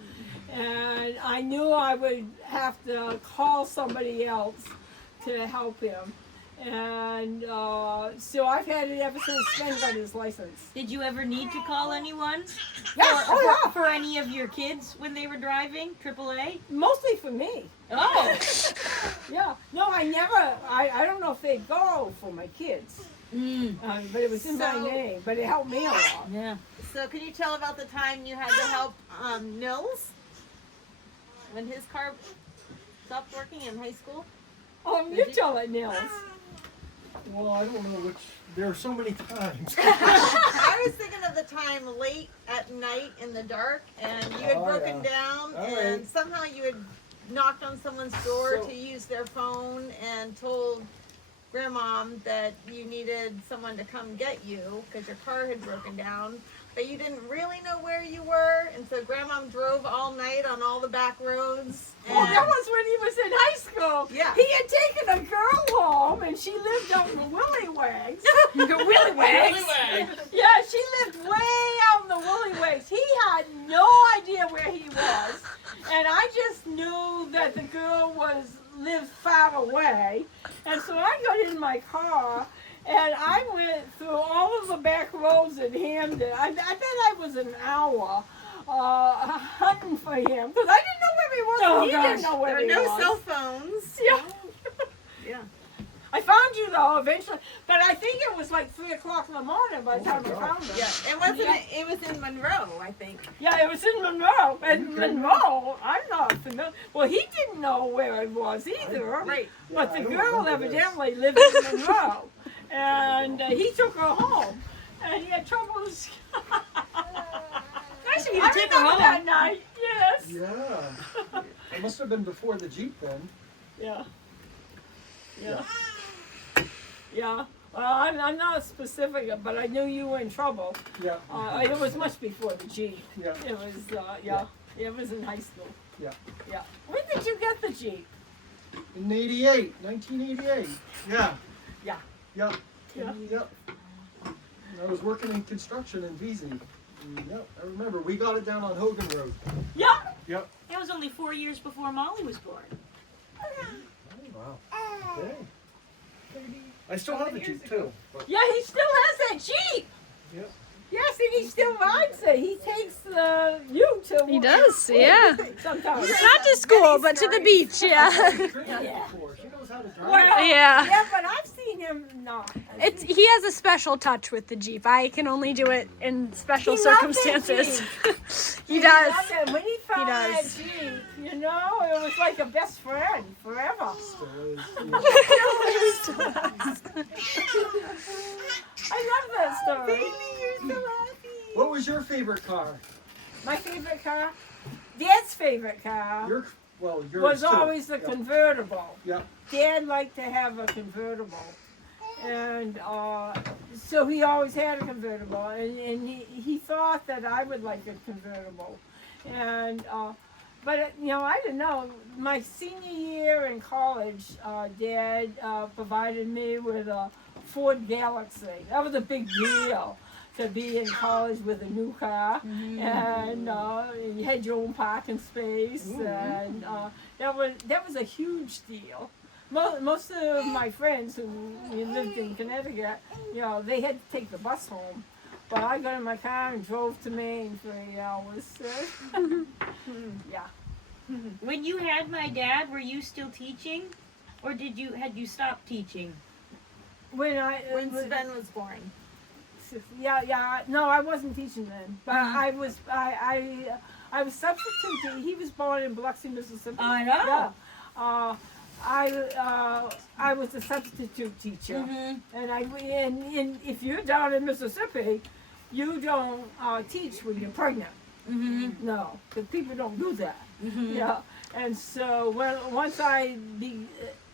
And I knew I would have to call somebody else to help him. And so I've had it ever since Sven got his license. Did you ever need to call anyone? Yeah, For any of your kids when they were driving? AAA? Mostly for me. Oh. Yeah. No, I never. I don't know if they go for my kids. But it was in my name. But it helped me a lot. Yeah. So can you tell about the time you had to help Nils when his car stopped working in high school? You tell it, Nils. Well, I don't know which. There are so many times. I was thinking of the time late at night in the dark, and you had broken down, and somehow you had knocked on someone's door to use their phone and told Grandmom that you needed someone to come get you because your car had broken down, but you didn't really know where you were, and so Grandmom drove all night on all the back roads. Oh, that was when he was in high school. Yeah. He had taken a girl home, and she lived out in the Willy Wags. The Willy Wags? Yeah, she lived way out in the Willy Wags. He had no idea where he was, and I just knew that the girl lived far away, and so I got in my car. And I went through all of the back roads in Hamden. I bet I was an hour hunting for him because I didn't know where he was. Oh, He didn't know where there he were was. no cell phones. Yeah. Yeah. I found you though eventually, but I think it was like 3 o'clock in the morning by the time I found him. Yeah, it was in Monroe, I think. Yeah, it was in Monroe. And Monroe, I'm not familiar. Well, he didn't know where it was either. Right. But the girl evidently lived in Monroe. And he took her home. And he had trouble. Nice of you I to take her remember home. that night. Yes. Yeah. It must have been before the Jeep then. Yeah. Yeah. Yeah. I'm not specific, but I knew you were in trouble. Yeah. It was much before the Jeep. Yeah. It was, it was in high school. Yeah. Yeah. When did you get the Jeep? In 1988. Yeah. Yeah. Yep. Yeah. Yep. I was working in construction in VZ. Yep. I remember we got it down on Hogan Road. Yeah. Yep. That was only 4 years before Molly was born. Wow. Okay. I still have the Jeep too. But Yeah, he still has that Jeep. Yep. Yes, and he still rides it. He takes you to. He does, yeah. Sometimes. Not to school, but to the beach, yeah. Yeah. She knows how to drive. Well, Yeah. Yeah, but I've seen him. No. He has a special touch with the Jeep. I can only do it in special He loves that circumstances. He He does. loved it. When he found that does. Jeep, you know, it was like a best friend forever. I love that story. You're so happy. What was your favorite car? My favorite car, Dad's favorite car, Yours was too. always the Yep. convertible. Yep. Dad liked to have a convertible, and so he always had a convertible, and he thought that I would like a convertible, and but you know, I didn't know. My senior year in college, Dad provided me with a Ford Galaxy. That was a big deal to be in college with a new car, and you had your own parking space, and that was a huge deal. Most of my friends who lived in Connecticut, you know, they had to take the bus home, but I got in my car and drove to Maine for 8 hours. Yeah. When you had my dad, were you still teaching, or had you stopped teaching? When Sven was born. Yeah. No, I wasn't teaching then, but I was substituting. He was born in Biloxi, Mississippi. I know. Yeah. I was a substitute teacher, and if you're down in Mississippi, you don't teach when you're pregnant. No, because people don't do that. Yeah, and so once I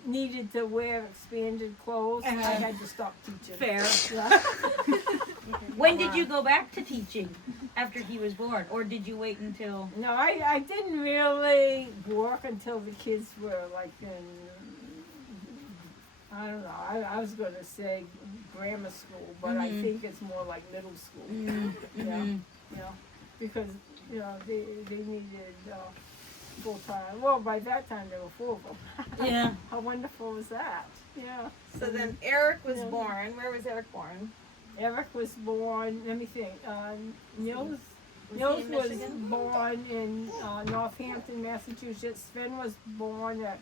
needed to wear expanded clothes, I had to stop teaching. Fair. Yeah. When did you go back to teaching? After he was born, or did you wait until? No, I didn't really work until the kids were like in, I don't know, I was going to say grammar school, but I think it's more like middle school. Yeah, because, you know, they needed full time. Well, by that time there were 4 of them. Yeah. How wonderful was that? Yeah. So then Eric was born. Where was Eric born? Eric was born, let me think, Nils he was in Michigan? born in Northampton, Massachusetts. Sven was born at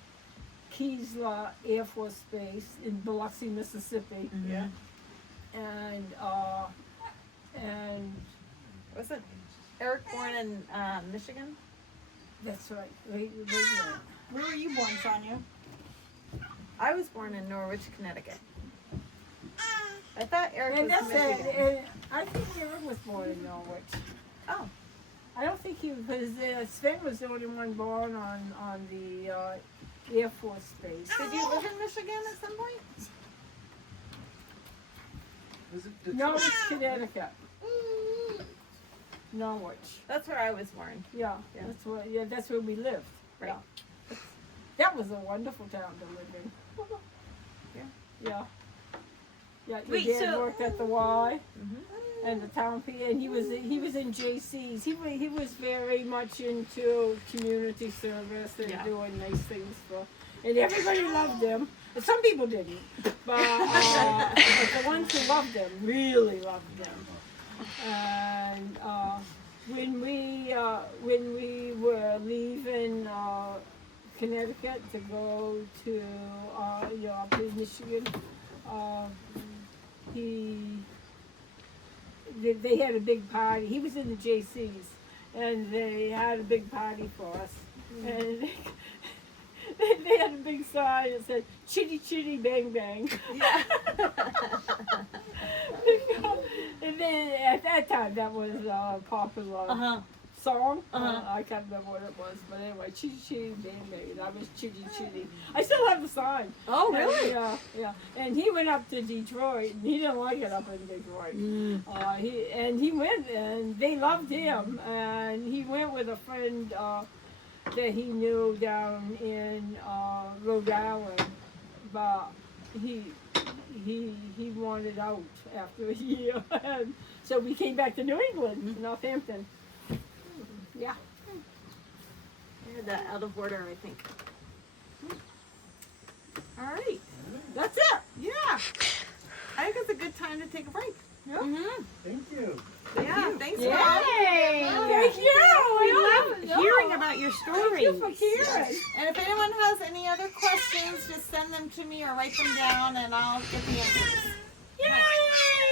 Keesler Air Force Base in Biloxi, Mississippi. Yeah. And Wasn't Eric born in Michigan? that's right. Wait a minute. Where were you born, Sonia? I was born in Norwich, Connecticut. I thought Eric And was that's Michigan. it. And I think Eric was born in Norwich. Oh. I don't think because Sven was the only one born on the Air Force Base. Did you live in Michigan at some point? Is it Detroit? Norwich, Connecticut. Norwich. That's where I was born. Yeah, Yeah. that's where we lived. Right. Yeah. That was a wonderful town to live in. Yeah. Yeah, your Wait, dad so- worked at the Y and the town and he was in JC's. He was very much into community service and doing nice things and everybody loved him. And some people didn't, but the ones who loved him really loved him. And when we were leaving Connecticut to go to up in Michigan, they had a big party. He was in the JCs, and they had a big party for us. And they had a big sign that said "Chitty Chitty Bang Bang." Yeah. And then at that time, that was popular song. I can't remember what it was, but anyway, Chitty Chitty Band Maid. I was Chitty Chitty. I still have the sign. Oh, really? Yeah, yeah. And he went up to Detroit, and he didn't like it up in Detroit. He went, and they loved him, and he went with a friend that he knew down in Rhode Island, but he wanted out after a year, and so we came back to New England, Northampton. Yeah. I had that out of order, I think. All right. That's it. Yeah. I think it's a good time to take a break. Thank you. Yeah, thanks for Yay! Thank you. We love hearing about your stories. Thank you for caring. And if anyone has any other questions, just send them to me or write them down and I'll get the answer